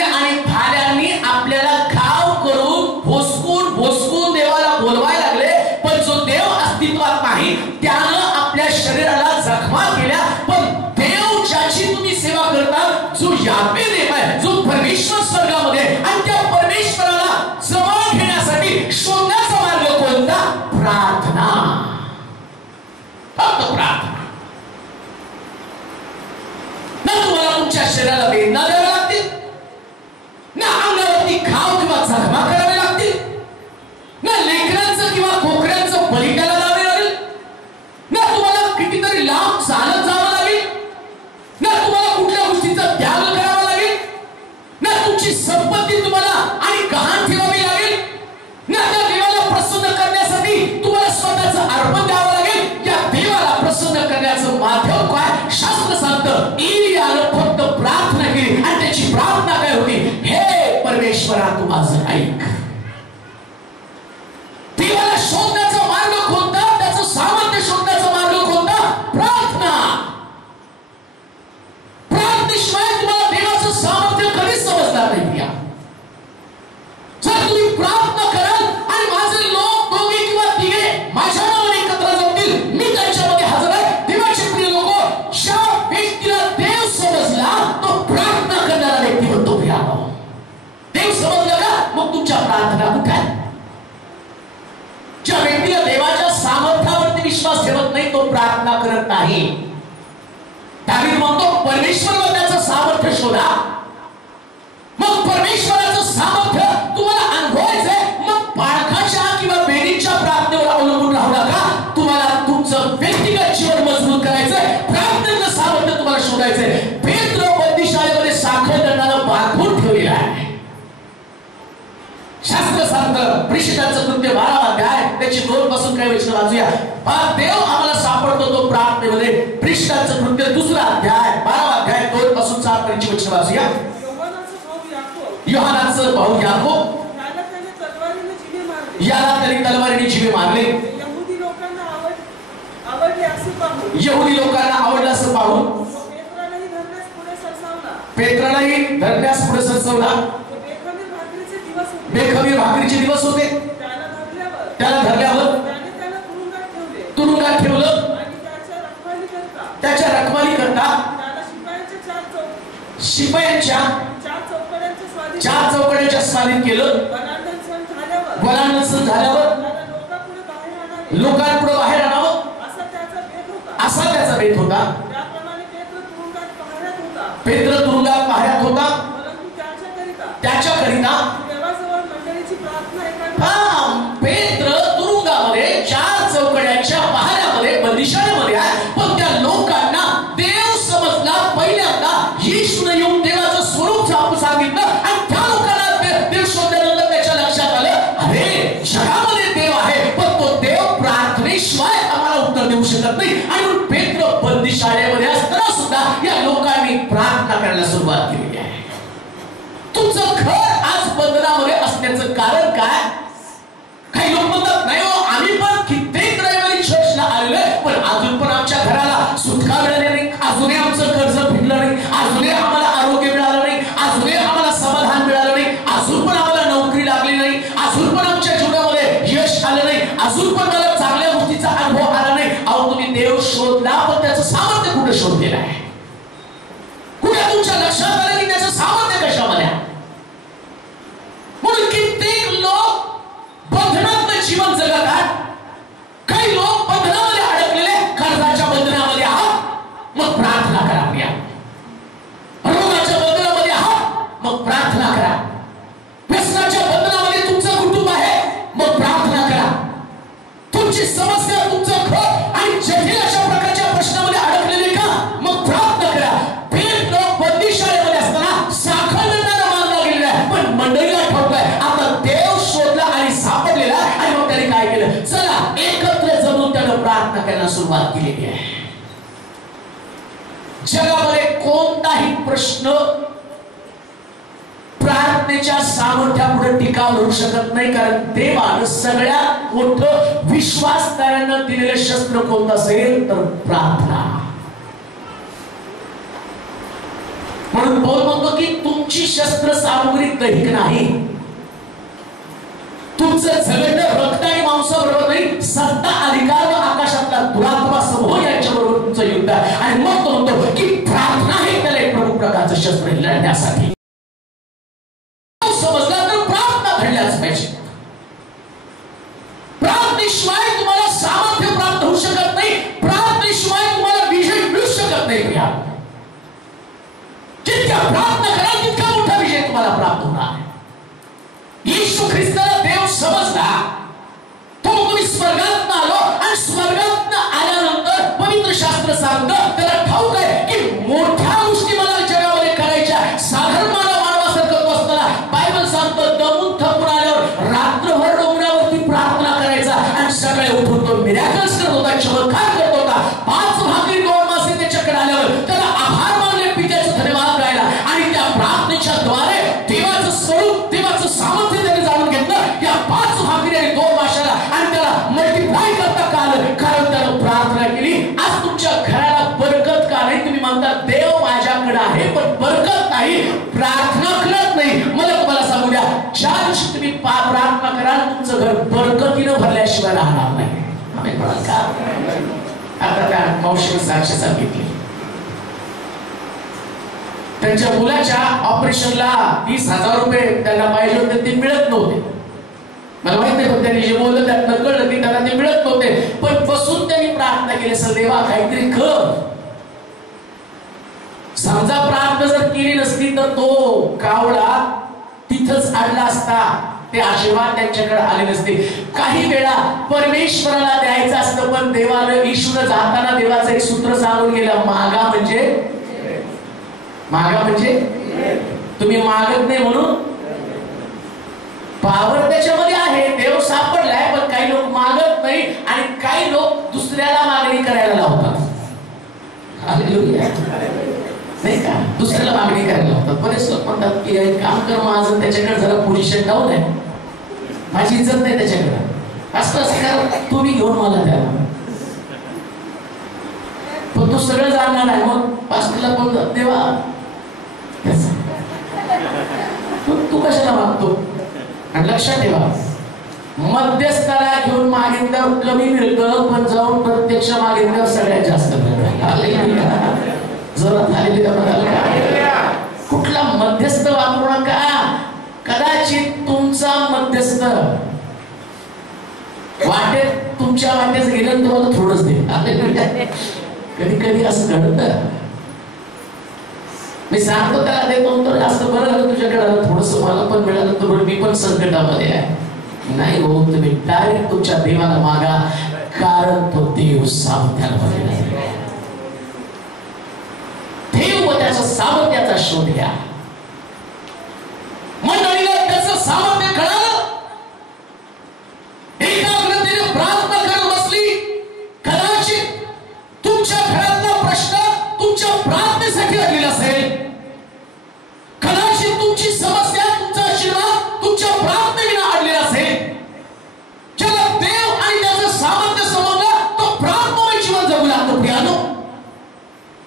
आणि भाल्यांनी आपल्याला घाव करून भोसकून देवाला बोलवायला लागले. पण जो देव अस्तित्वात नाही त्यानं आपल्या शरीराला जखमा केल्या. पण देव ज्याची तुम्ही सेवा करता, जो यावे देव आहे, जो परमेश्वर स्वर्गामध्ये, आणि त्या परमेश्वराला जवळ घेण्यासाठी शोधण्याचा मार्ग कोणता? प्रार्थना. फक्त प्रार्थना. ना तुम्हाला तुमच्या शरीराला वेदना द्याव्या लागतील, ना अंगावरती घाव किंवा जखमा करावे लागतील, ना लेकरांचं किंवा कोकऱ्यांचं बलिदान लावावे लागेल, ना तुम्हाला कितीतरी लांब चालत जावं लागेल, ना तुम्हाला कुठल्या गोष्टीचा त्याग करावा लागेल, ना तुमची संपत्ती तुम्हाला आणि गहाण ठेवावी लागेल, ना त्या देवाला प्रसन्न करण्यासाठी तुम्हाला स्वतःचं अर्पण द्यावं लागेल. या देवाला प्रसन्न करण्याचं माध्यम काय? शास्त्र सांगतं एलियानं फक्त प्रार्थना केली आणि त्याची प्रार्थना काय होती? हे परमेश्वरा तू माझं ऐक. देवाला शोधण्याचा मार्ग कोणता? त्याचं सामर्थ्य शोधण्याचा मार्ग कोणता? प्रार्थना. प्रार्थनेशिवाय तुम्हाला देवाचं सामर्थ्य कधीच समजणार नाही. जर तुम्ही प्रार्थना कराल आणि माझे लोक दोघे किंवा तिघे माझ्या नावाने एकत्र जमतील, मी त्यांच्यामध्ये हजर आहे. देवाचे प्रिय लोक, ज्या व्यक्तीला देव समजला तो प्रार्थना करणारा व्यक्ती म्हणतो. देव समजलं का? मग तुमच्या प्रार्थना कुठे आहे? ज्या व्यक्तीला देवाच्या सामर्थ्यावरती विश्वास ठेवत नाही तो प्रार्थना करत नाही. दावीद म्हणतो परमेश्वराला त्याचं सामर्थ्य शोधा. मग परमेश्वराचं सामर्थ्य तुम्हाला अनुभवायचंय, मग बाळकाच्या किंवा बेडीच्या प्रार्थनेवर अवलंबून राहू नका. तुम्हाला तुमचं व्यक्तिगत जीवन मजबूत करायचंय, प्रार्थनेचं सामर्थ्य तुम्हाला शोधायचंय. पेत्र बंदिशाळेमध्ये साखर दंडानं बांधून ठेवलेला आहे. शास्त्र सांगतं प्रेषितांचं कृत्य 12 अध्याय त्याची 2 पासून काय वचन वाचूया. देव आम्हाला सापडतो तो प्रार्थनेमध्ये. प्रेषितांचं कृत्य 2 अध्याय 12 अध्याय 2 पासून 4 पर्यंत वचन वाचूया. योहानाचं भाऊ याकोब याला त्यांनी तलवारीने जीवे मारले. यहुदी लोकांना आवडलं असं पाहून पेत्रालाही धरण्यास पुढे सरसवला. बेखमीर भाकरीचे दिवस होते. त्याला धरल्यावर तुरुंगात ठेवलं. त्याच्या रखवाली करता शिपायांच्या 4 चौकड्यांच्या स्वाधीन केलं. वनांतन झाल्यावर लोकांपुढे बाहेर आणावं असा त्याचा बेत होता. पेत्र तुरुंगात पाहण्यात होता. त्याच्याकरिता पेत्र तुरुंगामध्ये 4 चौकड्यांच्या पहाऱ्यामध्ये बंदिशाळेमध्ये आहे. पण त्या लोकांना देव समजला पहिल्यांदा. येशूने येऊन देवाचं स्वरूप सांगितलं आणि त्या लोकांना देव शोधल्यानंतर त्याच्या लक्षात आलं, अरे जगामध्ये देव आहे पण तो देव प्रार्थनेशिवाय आम्हाला उत्तर देऊ शकत नाही. आणि पेत्र बंदिशाळेमध्ये असताना सुद्धा या लोकांनी प्रार्थना करायला सुरुवात केली आहे. तुमचं घर आज बंधनामध्ये असण्याचं कारण काय? काही लोक म्हणतात नाही हो आम्ही पण कित्येक रविवारी चर्चला आलोय पण अजून पण आमच्या घराला सुटका मिळाली नाही, अजूनही आमचं कर्ज फिटलं नाही, अजूनही आम्हाला आरोग्य मिळालं नाही, अजूनही आम्हाला समाधान मिळालं नाही, अजून पण आम्हाला नोकरी लागली नाही, अजून पण आमच्या जीवनामध्ये यश आलं नाही, अजून पण मला चांगल्या गोष्टीचा अनुभव आला नाही. अहो तुम्ही देव शोधला पण त्याचं सामर्थ्य कुठे शोधलेलं आहे? कुठे तुमच्या लक्षात आलं की त्याचं सामर्थ्य कशामध्ये? म्हणून कित्येक लोक बंधनात जीवन जगत आहेत. काही लोक बंधनामध्ये अडकलेले, कर्जाच्या बंधनामध्ये आहात मग प्रार्थना करा. रोगाच्या बंधनामध्ये आहात मग प्रार्थना करा. व्यसनाच्या बंधनामध्ये तुमचं कुटुंब आहे मग प्रार्थना करा. तुमची समस्या तुमचं घर आणि जटिल अशा प्रकारच्या प्रश्नामध्ये अडकलेले का मग प्रार्थना करा. भेट लोक बंदिशाळेमध्ये असताना साखर दंडानं मारला गेलेला आहे पण मंडळीला ठाऊक आहे आता देव शोधला आणि सापडलेला आणि मग त्याने काय केलं? चला एकत्र जमून त्यानं प्रार्थना करायला सुरुवात केलेली आहे. जगामध्ये कोणताही प्रश्न प्रार्थनेच्या सामर्थ्यापुढे टिकाव होऊ शकत नाही, कारण देवानं सगळ्यात मोठं विश्वासदारांना दिलेलं शस्त्र कोणतं असेल तर प्रार्थना. म्हणून पौल म्हणतो की तुमची शस्त्र सामुग्री दैहिक नाही, तुमचं झगडणं रक्त आणि मांसाबरोबर नाही, सत्ता अधिकार व आकाशातला दुरात्मा समूह यांच्याबरोबर तुमचं युद्ध आहे. आणि मग तो म्हणतो की प्रार्थना हे त्याला एक प्रमुख प्रकारचं शस्त्र लढण्यासाठी. समजला तर प्रार्थना घडल्याच पाहिजे. प्रार्थनेशिवाय तुम्हाला सामर्थ्य प्राप्त होऊ शकत नाही, प्रार्थनेशिवाय तुम्हाला विजय मिळू शकत नाही. जितक्या प्रार्थना कराल तितका मोठा विजय तुम्हाला प्राप्त होणार आहे. येशू ख्रिस्ताला देव समजला, तो तुम्ही स्वर्गात आलो आणि स्वर्गात आल्यानंतर पवित्र शास्त्र सांगतं त्याला ठाऊक आहे की मोठ्या गोष्टी मला जगामध्ये करायच्या. साधारण मानवासारखं तो असताना बायबल सांगतं दमून थकून आल्यावर रात्रभर डोंगरावरती प्रार्थना करायचा आणि सकाळी उठून तो मिरॅकल्स करत होता, चमत्कार करत होता. 5 भाकरी 2 मासे त्याच्याकडे आल्यावर त्याला आभार मानले, पित्याचं धन्यवाद गायला आणि त्या प्रार्थनेच्या द्वारे देवाचं स्वरूप, देवाचं सामर्थ्य त्याने जाणून घेतलं. या 5 भाकरी आणि 2 माशाला आणि त्याला मल्टिप्लाय करता का आलं, कारण त्यानं प्रार्थना केली. आज तुमच्या घराला बरकत का नाही? तुम्ही म्हणता देव माझ्याकडे आहे पण बरकत नाही, प्रार्थना करत नाही. मला तुम्हाला सांगू द्या, ज्या दिवशी तुम्ही प्रार्थना कराल तुमचं घर बरकतीनं भरल्याशिवाय राहणार नाही. आम्ही म्हणाल का? आता त्या मावशीने साक्ष सांगितली, त्यांच्या मुलाच्या ऑपरेशनला 30,000 रुपये त्यांना पाहिजे होते, ते मिळत नव्हते. मला माहित नाही पण त्यांनी जे बोललं त्यातनं कळलं की त्यांना ते मिळत नव्हते. पण बसून त्यांनी प्रार्थना केली असेल, देवा काहीतरी कर. समजा प्रार्थना जर केली नसती तर तो कावळा तिथंच अडला असता, ते आशीर्वाद त्यांच्याकडे आले नसते. काही वेळा परमेश्वराला द्यायचं असतं पण देवानं, ईश्वर जाताना देवाचं एक सूत्र सांगून गेलं, मागा म्हणजे तुम्ही मागत नाही म्हणून पावर त्याच्यामध्ये आहे, देव सापडलाय. पण काही लोक मागत नाही आणि काही लोक दुसऱ्याला मागणी करायला लावतात. हालेलुया, नाही का? दुसऱ्याला मागणी करायला लावतात. बरेच लोक म्हणतात की एक काम कर, माझं त्याच्याकडे जरा पोझिशन डाऊन आहे, माझी इज्जत नाही त्याच्याकडे, असं कर, तुम्ही घेऊन मला द्या. पण तू सगळं जाणणार आहे. मग पास्टरला बोलतात देवा तू कशाला मागतो? आणि लक्षात ठेवा, मध्यस्थाला घेऊन मागितल्यावर कमी मिळतं पण जाऊन प्रत्यक्ष मागितल्यावर सगळ्यात जास्त मिळतं. जोरात हालेलुया म्हणाल. कुठला मध्यस्थ वापरू नका. कदाचित तुमचा मध्यस्थ वाटेत तुमच्या वाटेच गेलं तुम्हाला थोडंच दे. कधी कधी असं घडतं. मी सांगतो त्याला देतो तर जास्त बरं झालं तुझ्याकडे आलं, थोडस मला पण मिळालं तर मी पण संकटामध्ये आहे. नाही हो, तुम्ही डायरेक्ट तुमच्या देवाला मागा, कारण तो देव सामर्थ्यामध्ये आहे. देव व त्याच्या सामर्थ्याचा शोध घ्या. मंडळीला त्याचं सामर्थ्य कळालं, एकाग्रतेने प्रार्थना करत बसली. कदाचित तुमच्या घरातला प्रश्न तुमच्या प्रार्थनेसाठी आलेला असेल. कदाचित तुमची समस्या, तुमचा आशीर्वाद तुमच्या प्रार्थनेने आणलेला असेल. ज्याला देव आणि त्याचं सामर्थ्य समजलं तो प्रार्थनामय जीवन जगू लागतो. प्रियानो,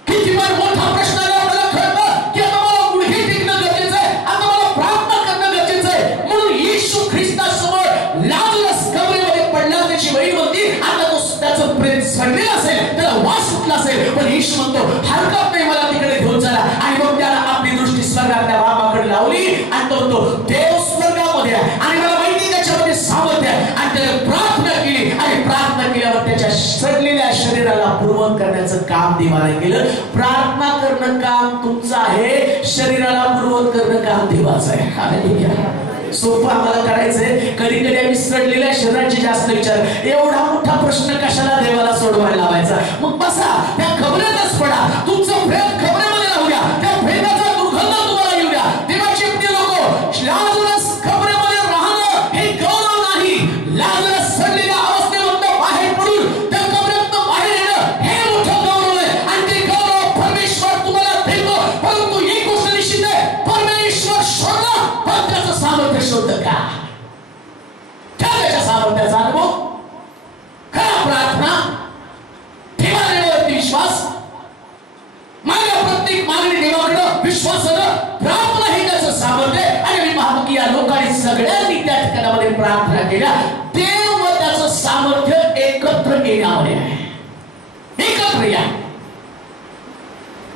किती पण मोठा प्रश्न आला आपल्याला कळतं की आता मला गुडघे टेकणं गरजेचं आहे, आता मला प्रार्थना करणं गरजेचं आहे. म्हणून येशू ख्रिस्तासमोर लाजरस कबरेमध्ये पडला, त्याची वडील म्हणती आता तो त्याचं प्रेत सडलेलं असेल, त्याला वास सुटला असेल, पण येशू म्हणतो हरकत नाही, मला तिकडे घेऊन चला. आणि मग त्याला आपली दृष्टी स्वर्गातल्या बाबाकडे लावली आणि तो देव स्वर्गामध्ये आहे आणि मला माहिती त्याच्यामध्ये सामर्थ्य आहे. आणि त्याने प्रार्थना केली आणि प्रार्थना केल्यावर त्याच्या सडलेल्या शरीराला पुरवण करण्याचं काम देवाने केलं. प्रार्थना करणं काम तुमचं आहे, शरीराला पुरवण करणं काम देवाचं आहे. हालेलुया. सोपं आम्हाला करायचंय. कधी कधी आम्ही सडलेल्या शरीराचे जास्त विचार, एवढा मोठा प्रश्न कशाला देवाला सोडवायला लावायचा? मग बसा त्या खबरेतच पडा, तुमचं प्रेम खबरेमध्ये राहू द्या, त्या प्रेमाचा दुर्गंध तुम्हाला येऊ द्या. देवाचे प्रिय लोक, लाजरस खबरेमध्ये राहणं हे गौरव नाही. लाजरस सडलेल्या अवस्थेमधून बाहेर पडून त्या खबरेतून बाहेर येणं हे मोठं गौरव आहे आणि ते गौरव परमेश्वर तुम्हाला देतो. परंतु एक गोष्ट निश्चित आहे, परमेश्वर शोधणं केल्या. देव व त्याचं सामर्थ्य एकत्र येण्यामध्ये आहे. एकत्र या.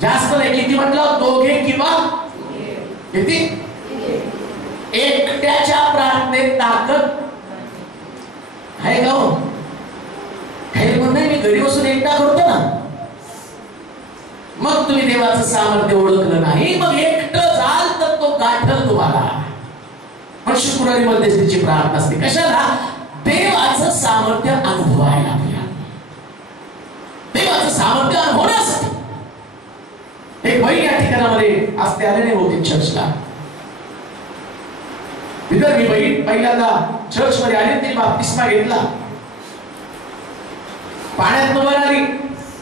जास्त नाही, किती म्हटलं? दोघे किंवा किती? एकट्याच्या प्रार्थनेत ताकद आहे का हो? काही म्हणणं मी घरी बसून एकटा करतो ना, मग तुम्ही देवाचं सामर्थ्य ओळखलं नाही, मग एकटं जाल तर तो गाठल तुम्हाला. पण शुक्रवारी मध्यस्थीची प्रार्थना असते कशाला? देवाचं सामर्थ्य अनुभवायला. देवाचं सामर्थ्य अनुभवण्यासाठी. एक बाई या ठिकाणामध्ये आज ते आले नाही होते चर्चला. विदर्भी बाई पहिल्यांदा चर्च मध्ये आली, तिने बाप्तिस्मा घेतला, पाण्यात उभं आली.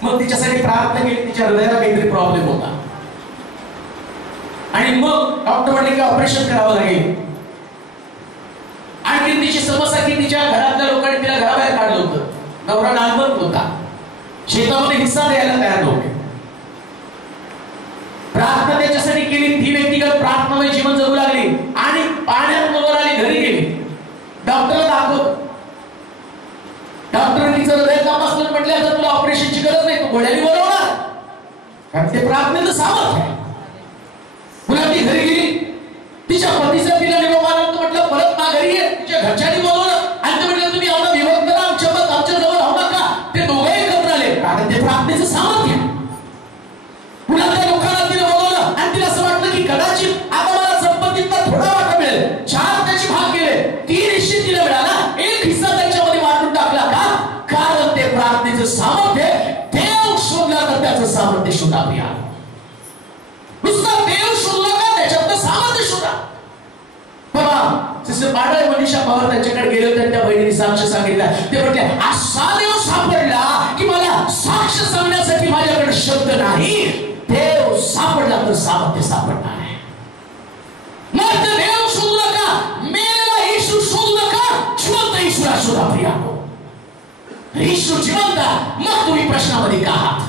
मग तिच्यासाठी प्रार्थना केली. तिच्या हृदयाला काहीतरी प्रॉब्लेम होता आणि मग डॉक्टर म्हणले की ऑपरेशन करावं लागेल. आणखी तिची समस्या की तिच्या घरातल्या लोकांनी तिला घराबाहेर काढलं होतं. नवरा लहानपण होता, शेतामध्ये हिस्सा द्यायला तयार नव्हते. प्रार्थना त्याच्यासाठी केली. ती व्यक्तिगत प्रार्थनामय जीवन जगू लागली आणि पाण्यात उभं आली, घरी गेली. डॉक्टरला दाखवलं. डॉक्टरांनी तिचं हृदय तपासलं, म्हटलं आता तुला ऑपरेशनची गरज नाही, तू गोळ्याने बरोबर, कारण ते प्रार्थनेचं सामर्थ्य आहे. पुन्हा ती घरी गेली. तिच्या पतीचं तिला निरोप आला, म्हटलं परत माघारी ये. तिच्या घरच्यांनी बोलवलं आणि ते म्हटलं तुम्ही एवढा विभक्त आमच्या जवळ राहू नका. ते दोघे एकत्र आले, कारण ते प्रार्थनेचं सामर्थ्य आहे. पुन्हा त्या लोकांना तिने बोलवलं आणि तिला असं वाटलं की कदाचित आता मला संपत्तीचा थोडा वाटा मिळेल. 4 त्याचे भाग गेले, 3 हिस्से तिला मिळाला, 1 हिस्सा त्याच्यामध्ये वाटून टाकला. का? कारण ते प्रार्थनेचं सामर्थ्य. देव शोधला तर त्याचं सामर्थ्य शोधा. प्रिया, नुसता देव शोधला का त्याच्यातलं सामर्थ्य शोधा. बाबा सिस्टर पाडळे मनीषा पवार त्यांच्याकडे गेले होते, त्या बहिणीने साक्ष सांगितला. ते म्हटले असा देव सापडला की मला साक्ष सांगण्यासाठी माझ्याकडे शब्द नाही. देव सापडला तर सामर्थ्य सापडणार आहे. मग देव शोधू नका, मेलेला येशू शोधू नका, जिवंत येशूला शोधा. प्रिया, येशू जिवंत, मग तुम्ही प्रश्नामध्ये का आहात?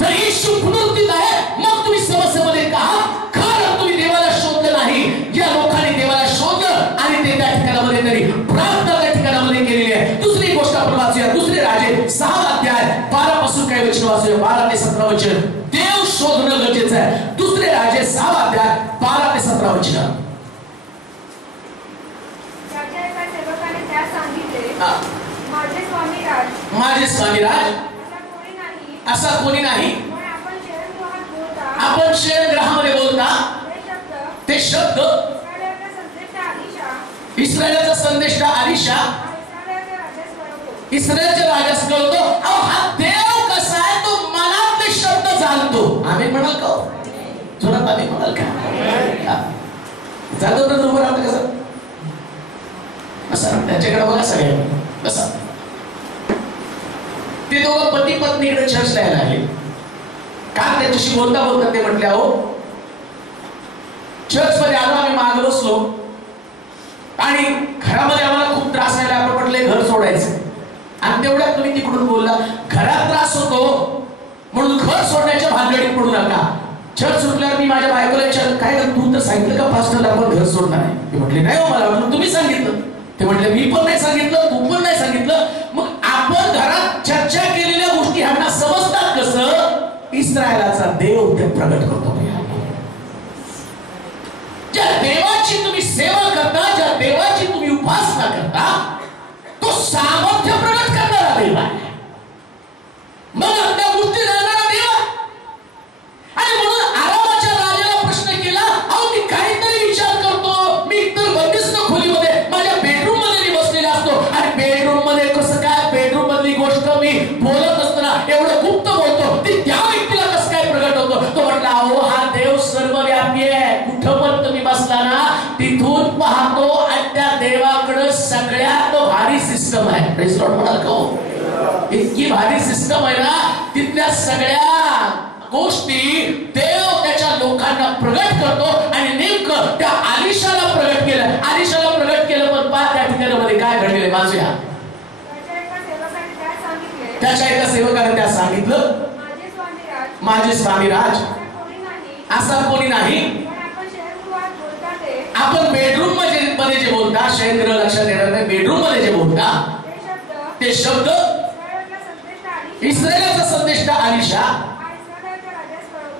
तर येशू पुनरुत्थित आहे, मग तुम्ही समस्येमध्ये का आहात? कारण तुम्ही देवाला शोधलं नाही. या लोकांनी देवाला शोधलं आणि ते त्या ठिकाणामध्ये तरी प्रार्थना त्या ठिकाणामध्ये केलेली आहे. दुसरी गोष्ट आपण वाचूया, दुसरे राजे 6 अध्याय 12 पासून काही वचन वाचूया, 12 ते 17 वचन. देव शोधणं गरजेचं आहे. दुसरे राजे 6 अध्याय 12 ते 17 वचन. माझे स्वामी राज, असा कोणी नाही. आपण शयनगृहामध्ये बोलता ते शब्द इस्रायलचा संदेश आलिशा इस्रायलच्या राजास कळतो. हा देव कसा आहे तो मनात ते शब्द जाणतो. आम्ही म्हणाल का? जोरात आम्ही म्हणाल का? जाणतो तर तुम्हाला आता कसं असं त्याच्याकडे बघा सगळ्या कसा. ते दोघं पती पत्नीकडे चर्चला यायला आले. का त्यांच्याशी बोलता बोलता ते म्हटले अहो चर्च मध्ये आलो, आम्ही मागे बसलो आणि घरामध्ये आम्हाला खूप त्रास व्हायला, आपण म्हटले घर सोडायचं. आणि तेवढ्यात तुम्ही तिकडून बोलला घरात त्रास होतो म्हणून घर सोडण्याच्या भानगडीत पडू नका. चर्च सुटल्यावर मी माझ्या बायकोला विचारलं काय तू तर सांगितलं का पास्टरला आपण घर सोडणार आहे? ते म्हटले नाही हो, मला म्हणून तुम्ही सांगितलं. ते म्हटले मी पण नाही सांगितलं, तू पण नाही सांगितलं. मग आपण घरात चर्चा केलेल्या गोष्टी ह्यांना समजतात कसं? इस्रायलाचा देव ते प्रगट करतो. ज्या देवाची तुम्ही सेवा करता, ज्या देवाची तुम्ही उपासना करता, तो सामर्थ्य प्रगट करणारा देव आहे. मग त्या गोष्टी राहणारा देव. आणि म्हणून आरामाच्या राजाला प्रश्न केला, अहो मी काहीतरी विचार करतो, मी तर बंदिस्त खोलीमध्ये माझ्या बेडरूम मध्ये मी बसलेला असतो आणि बेडरूम मध्ये कसं काय बेडरूम मधली गोष्ट मी बोलत असताना एवढं गुप्त बोलतो, ती त्या व्यक्तीला कसं काय प्रगट होतो? तो म्हटला अहो हा देव सर्वव्यापी आहे. कुठं पण तुम्ही बसला ना तिथून पाहतो आणि त्या देवाकडे सगळ्यात भारी सिस्टम आहे. प्रेज लॉर्ड म्हणाल का हो? इतकी भारी सिस्टम आहे ना, तिथल्या सगळ्या गोष्टी देव त्याच्या लोकांना प्रगट करतो. आणि नेमकं त्या आलिशाला प्रगट केलं. आलिशाला प्रगट केलं पण पहा त्या ठिकाणामध्ये काय घडलेलं माझ्या त्याच्या एका सेवकाने त्या सांगितलं माझे स्वामी राज, असा कोणी नाही. आपण बेडरूम मध्ये जे बोलता, शयनगृह लक्षात येणार नाही, बेडरूम मध्ये जे बोलता ते शब्द इस्रायलाचा संदेश अलीशा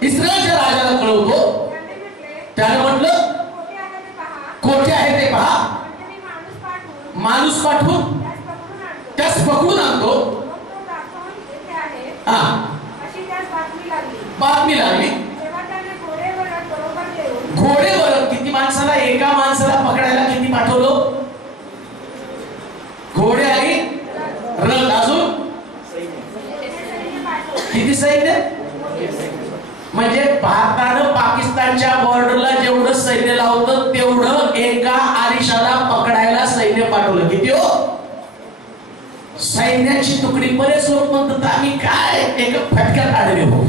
इस्रायलच्या राजाला कळवतो. त्याने म्हटलं कोठे आहे ते पहा. माणूस पाठवून त्यास पकडून आणतो. हा, बातमी लागली. घोडेवर किती माणसाला, एका माणसाला पकडायला किती पाठवलं? घोडे आणि रथ, अजून किती सैन्य? म्हणजे भारतानं पाकिस्तानच्या बॉर्डरला जेवढं सैन्य लावतं तेवढं एका आलिशाला पकडायला सैन्य पाठवलं. किती हो? सैन्याची तुकडी. बरेच लोक म्हणतात आम्ही काय एक फटक्यात आलेले हो.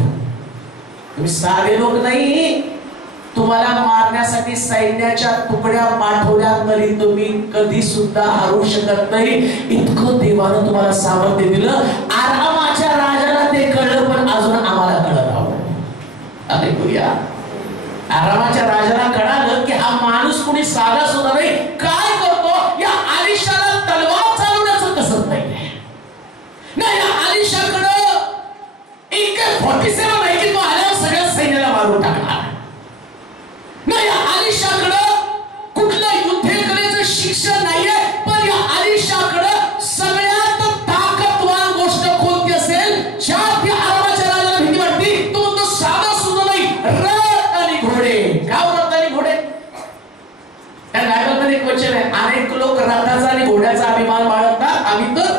तुम्ही साधे लोक नाही. तुम्हाला मारण्यासाठी सैन्याच्या तुकड्या पाठवल्या तरी तुम्ही कधी सुद्धा हरवू शकत नाही. इतकं देवानं तुम्हाला सामर्थ्य दिलं. आरामाच्या राजाला ते कळलं, पण अजून आम्हाला कळलं. हालेलुया. आरामाच्या राजाला कळालं की हा माणूस कोणी साधा सुद्धा नाही. काय करतो? या आलिशाला तलवार चालवण्याचं कसं नाही. या आलिशाकडं AK-47 नाही की तो आल्यावर सगळ्या सैन्याला मारून टाकणार. नाही, या आलिशाकडं कुठलं युद्धकलेचं शिक्षण नाहीये, पण या आलिशाकडं सगळ्यात ताकदवान गोष्ट कोणती असेल? ज्या त्या आरामाच्या राजाला भीती वाटते तो साधा सुद्धा नाही, रथ आणि घोडे. का रथ आणि घोडे? त्या बायबलमध्ये एक वचन आहे, अनेक लोक रथाचा आणि घोड्याचा अभिमान बाळगतात. आम्ही तर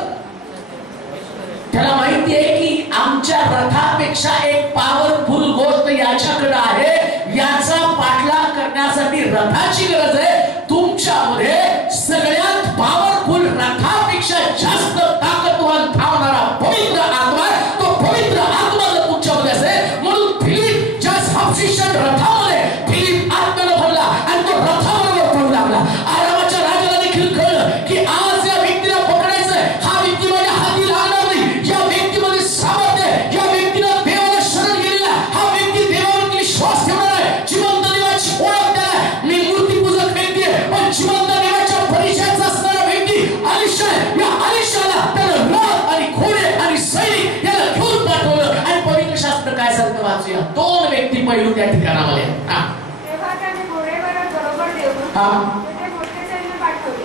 त्याला माहिती आहे की आमच्या रथापेक्षा एक पॉवरफुल गोष्ट याच्याकडे आहे. याचा पाठलाग करण्यासाठी रथाची गरज आहे. तुमच्यामध्ये सगळ्यात पॉवरफुल रथापेक्षा जास्त ताकदवान धावणारा पवित्र आत्मा. तो पवित्र आत्मा जर तुमच्यामध्ये असेल, म्हणून फिलिप ज्या सबस्टिट्यूशन रथामध्ये फिलिप आत्म्याने भरला आणि तो रथाबरोबर पळू लागला. आरामाच्या राजाला देखील कळलं की आज या व्यक्तीला पकडायचंय. हा व्यक्ती माझ्या हाती लागणार नाही. या व्यक्तीमध्ये सामर्थ्य आहे. या व्यक्तीला देवाला शरण गेलेला. हा व्यक्ती देवावर विश्वास ठेवणार आहे. जिवंत देवाची ओळख त्याला. मी मूर्तीपूजक व्यक्ती आहे, पण जिवंत देवाच्या परिचयाचा असणारा व्यक्ती आलिशा आहे. या आलिशाला त्यानं रथ आणि घोडे आणि सैनिक याला घेऊन पाठवलं. आणि पवित्र शास्त्र काय सांगतं वाचूया. दोन व्यक्ती पैलू त्या ठिकाणामध्ये.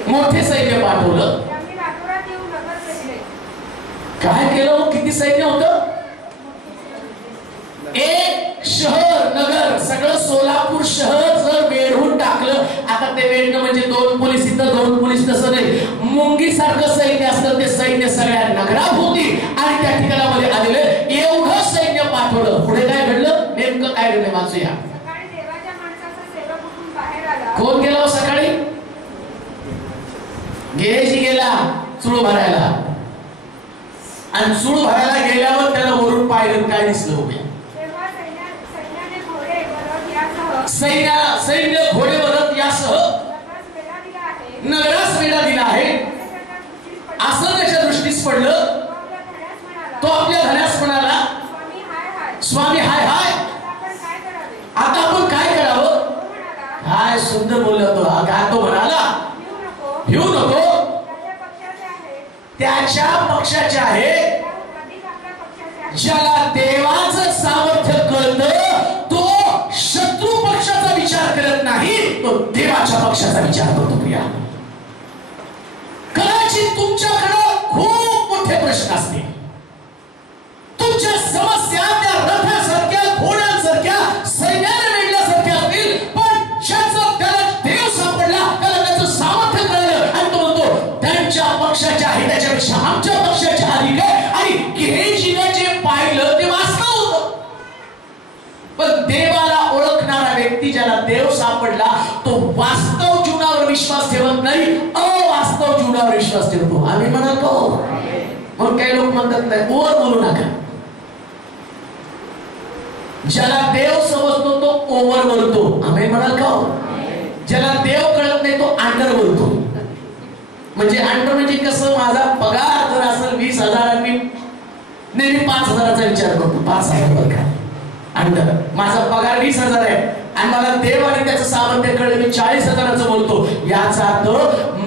मोठे सैन्य पाठवलं. काय केलं? किती सैन्य होतं? एक शहर नगर सगळं सोलापूर शहर जर वेढून टाकलं. आता ते वेढणं म्हणजे दोन पोलीस इथं दोन पोलीस तसं नाही. मुंगी सारखं सैन्य असतं. ते सैन्य सगळ्या नगराभोवती आणि त्या ठिकाणामध्ये आलेले एवढं सैन्य पाठवलं. पुढे काय घडलं? नेमकं काय घडलं वाचूया. कोण गेला सकाळी? गेजी गेला चूळ भरायला. आणि चूळ भरायला गेल्यावर त्याला वरून पाहिलं काय दिसलं हो? सैन्य घोडे वरत यासह नगरास वेढा दिला आहे असं त्याच्या दृष्टीस पडलं. तो आपल्या धन्यास म्हणाला, स्वामी हाय हाय, आता आपण काय करावं? हाय सुंदर बोलला तो. काय तो म्हणाला? भिऊ नको. त्याच्या पक्षाचे आहे. ज्याला देवाचं सामर्थ्य कळतं तो शत्रू पक्षाचा विचार करत नाही, तो देवाच्या पक्षाचा विचार करतो. प्रिया, कदाचित तुमच्याकडे खूप मोठे प्रश्न असतील. तुमच्या समस्या त्या रथासारख्या घोड्यांसारख्या सैन्याने वेढल्यासारख्या असतील, पण ज्याचा त्याला देव सापडला, त्याला त्याचं सामर्थ्य कळलं आणि तो म्हणतो त्यांच्या पक्षाचे आहे, त्याच्यापेक्षा आमच्या पक्षाचे अधिक आहे. आणि गेहजीने जे पाहिलं ते वास्तव होतं. पण देवाला ओळखणारा व्यक्ती, ज्याला देव सापडला, तो वास्तव जीवनावर विश्वास ठेवत नाही, अवास्तव जीवनावर विश्वास ठेवतो. आम्ही म्हणतो. मग काही लोक म्हणतात नाही, ओव्हर बोलू नका. ज्याला देव समजतो तो ओव्हर बोलतो. आम्ही म्हणाल का? ज्याला देव कळत नाही तो अंडर बोलतो. म्हणजे अंडर म्हणजे कसं? माझा पगार जर असेल 20,000, मी नेहमी 5,000चा विचार करतो. 5,000 का अंडर. माझा पगार 20,000 आहे, आणि मला देव आणि त्याचं सामर्थ्य कळलं, मी 40,000चं बोलतो, याचा अर्थ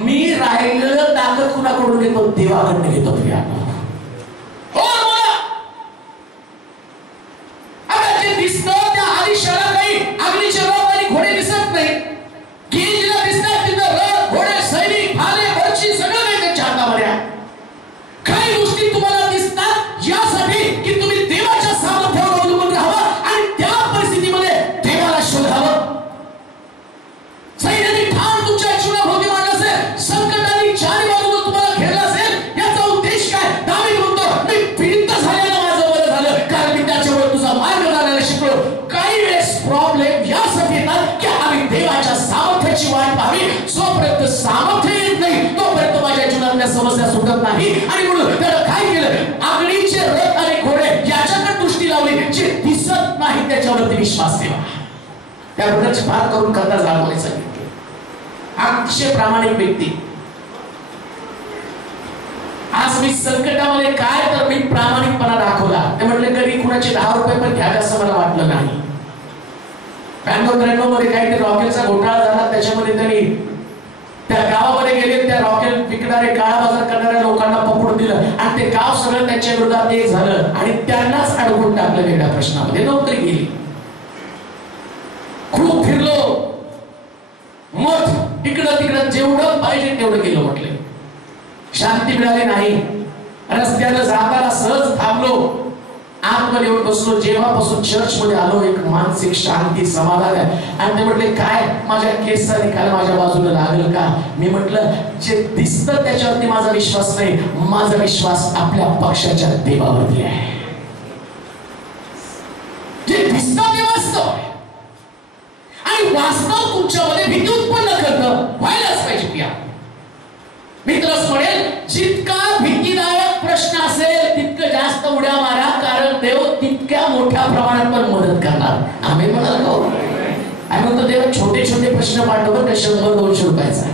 मी राहिलेलं ताकद कुणाकडून घेतो? देवाकडून घेतो. आता जे दिसतं त्या आदिशाला काही अग्नीचे रथ आणि घोडे दिसत नाही. गिरीला दिसतात तिथं रथ, घोडे, सैनिक, भाले, वरची सगळं काही त्यांच्या हातामध्ये आहे. काही गोष्टी तुम्हाला दिसतात यासाठी की तुम्ही देवाच्या सामर्थ्यावर अवलंबून राहावं आणि त्या परिस्थितीमध्ये देवाला शोधावं. सैन्याने ठाण तुमच्या जीवनाभोवती मांडलं असेल, संकटाने चारी बाजूला तुम्हाला घेरलं असेल, याचा उद्देश काय? दावीद म्हणतो, मी पीडित झालेलं माझं बरं झालं, कारण मी त्याच्यावर तुझा मार्ग लागायला शिकलो. काही वेळेस प्रॉब्लेम यासाठी येतात की आम्ही देवाच्या सामर्थ्याची वाट पाहावी. जोपर्यंत सामर्थ्य येत नाही तोपर्यंत माझ्या जीवनातल्या समस्या सुटत नाही. आणि म्हणून त्याला काय केलं? अग्नीचे रथ आणि घोडे याच्याकडे दृष्टी लावली. जे दिसत नाही त्याच्यावरती विश्वास ठेवा. त्याबद्दल फार करून करता जाणवले सांगितले. अतिशय प्रामाणिक व्यक्ती. आज मी संकटामध्ये काय तर मी प्रामाणिकपणा दाखवला. ते म्हटले कधी कुणाचे 10 रुपये पण घ्यावे असं मला वाटलं नाही. 92-93 मध्ये काहीतरी रॉकेलचा घोटाळा झाला. त्याच्यामध्ये त्यांनी त्या गावामध्ये गेले, त्या रॉकेल विकणारे, काळा बाजार करणाऱ्या लोकांना पकडून दिलं आणि ते गाव सगळं त्यांच्या विरोधात एक झालं आणि त्यांनाच अडकून टाकलं वेगळ्या प्रश्नामध्ये. नोकरी गेली. खूप फिरलो, मग इकडं तिकडं जेवढं पाहिजे तेवढं केलं. म्हटले शांती मिळाली नाही. रस्त्याला जाताना सहज थांबलो, आतमध्ये येऊन बसलो. जेव्हापासून चर्च मध्ये आलो एक मानसिक शांती, समाधान आहे. आणि ते म्हटले काय माझ्या केसचा निकाल माझ्या बाजूला लागेल का? मी म्हटलं जे दिसतं त्याच्यावरती माझा विश्वास नाही, माझा विश्वास आपल्या पक्षाच्या देवावरती आहे. जे दिसतं ते वास्तव आहे आणि वास्तव तुमच्यामध्ये भीती उत्पन्न करतं. व्हायलाच पाहिजे. प्रिया मी तुला म्हणेल, जितका भीतीदायक प्रश्न असेल तितकं जास्त उड्या मारा, कारण देव तितक्या मोठ्या प्रमाणात पण मदत करणार. आम्ही म्हणाल का? आम्ही म्हणतो देव छोटे छोटे प्रश्न पाठवतो का 100-200 रुपयाचा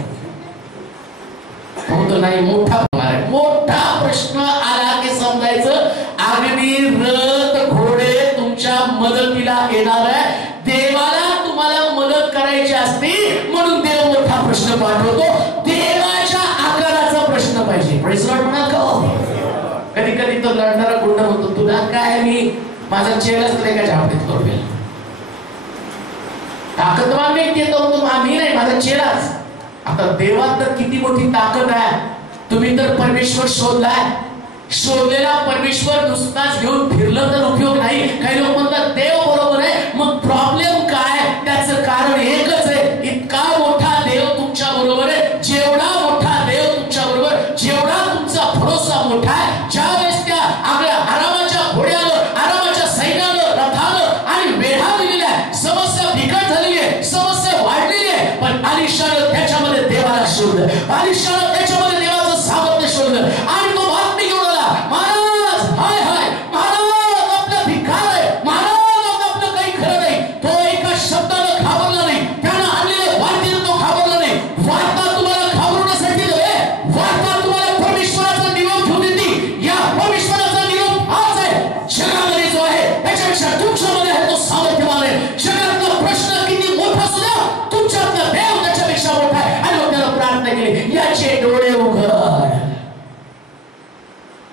म्हणतो नाही, मोठा मोठा प्रश्न आला की समजायचं अग्नी, रथ, घोडे तुमच्या मदतीला येणार आहे. देवाला तुम्हाला मदत करायची असते म्हणून देव मोठा प्रश्न पाठवतो. देवाच्या आकाराचा प्रश्न पाहिजे. म्हणाल का? कधी कधी तो लढणारा गुंड म्हणतो तुला काय, मी माझा चेहराच नाही का झापडीत करू. ताकदवान व्यक्ती येतो मी नाही, माझा चेहराच. आता देवात तर किती मोठी ताकद आहे. तुम्ही तर परमेश्वर शोधलाय. शोधलेला परमेश्वर नुसताच घेऊन फिरलं तर उपयोग नाही. काही लोक म्हणतात देव बरोबर आहे, मग प्रॉब्लेम काय? त्याचं कारण एकच आहे, इतका मोठा देव तुमच्या बरोबर आहे. जेवढा मोठा देव तुमच्या बरोबर, जेवढा तुमचा भरोसा मोठा आहे, ज्यावेळेस त्या आपल्या आरामाच्या घोड्यावर, आरामाच्या सैन्यावर, रथावर आणि वेढा दिलेला आहे, समस्या बिकट झालेली आहे, समस्या वाढलेली आहे, पण आलिशानं त्याच्यामध्ये देवाला शोधलं. आलिशानं त्याच्यामध्ये देवाचं सामर्थ्य शोधलं आणि तो बातमी घेऊन आला, महाराज हाय हाय, महाराज आपला भिकार आहे, महाराज आपलं काही खरं नाही. तो एका शब्दानं घाबरला नाही. त्यानं आणलेलं वार्तेनं तो घाबरला नाही. वार्ता तुम्हाला घाबरवण्यासाठी नव्हे, वार्ता तुम्हाला परमेश्वराचा निरोप घेऊन येते. या परमेश्वराचा निरोप हाच आहे. जगामध्ये जो आहे त्याच्यापेक्षा तुमच्यामध्ये आहे तो सामर्थ्यवान आहे. जगातला प्रश्न किती मोठा सुद्धा तुमच्यातला देव त्याच्यापेक्षा मोठा आहे. आणि मग त्याला प्रार्थना केली, याचे डोळे उघड.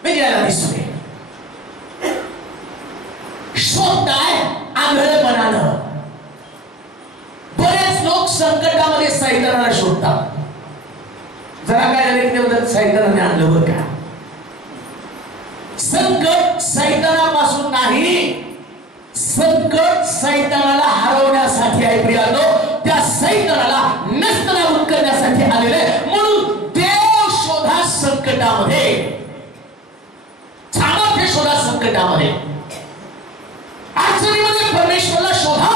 वेगळ्याला दिसले शोधताय आंधळेपणानं. बरेच लोक संकटामध्ये सैतानाला शोधतात. जरा काय झाले की सैतानाने आणलं बरं का. संकट सैतानापासून नाही, संकट सैतानाला हरवण्यासाठी आहे. प्रियानो, त्या सैतानाला नस्तनाबूत करण्यासाठी आलेले. म्हणून देव शोधा संकटामध्ये, सामर्थ्य शोधा संकटामध्ये, अडचणीमध्ये परमेश्वराला शोधा.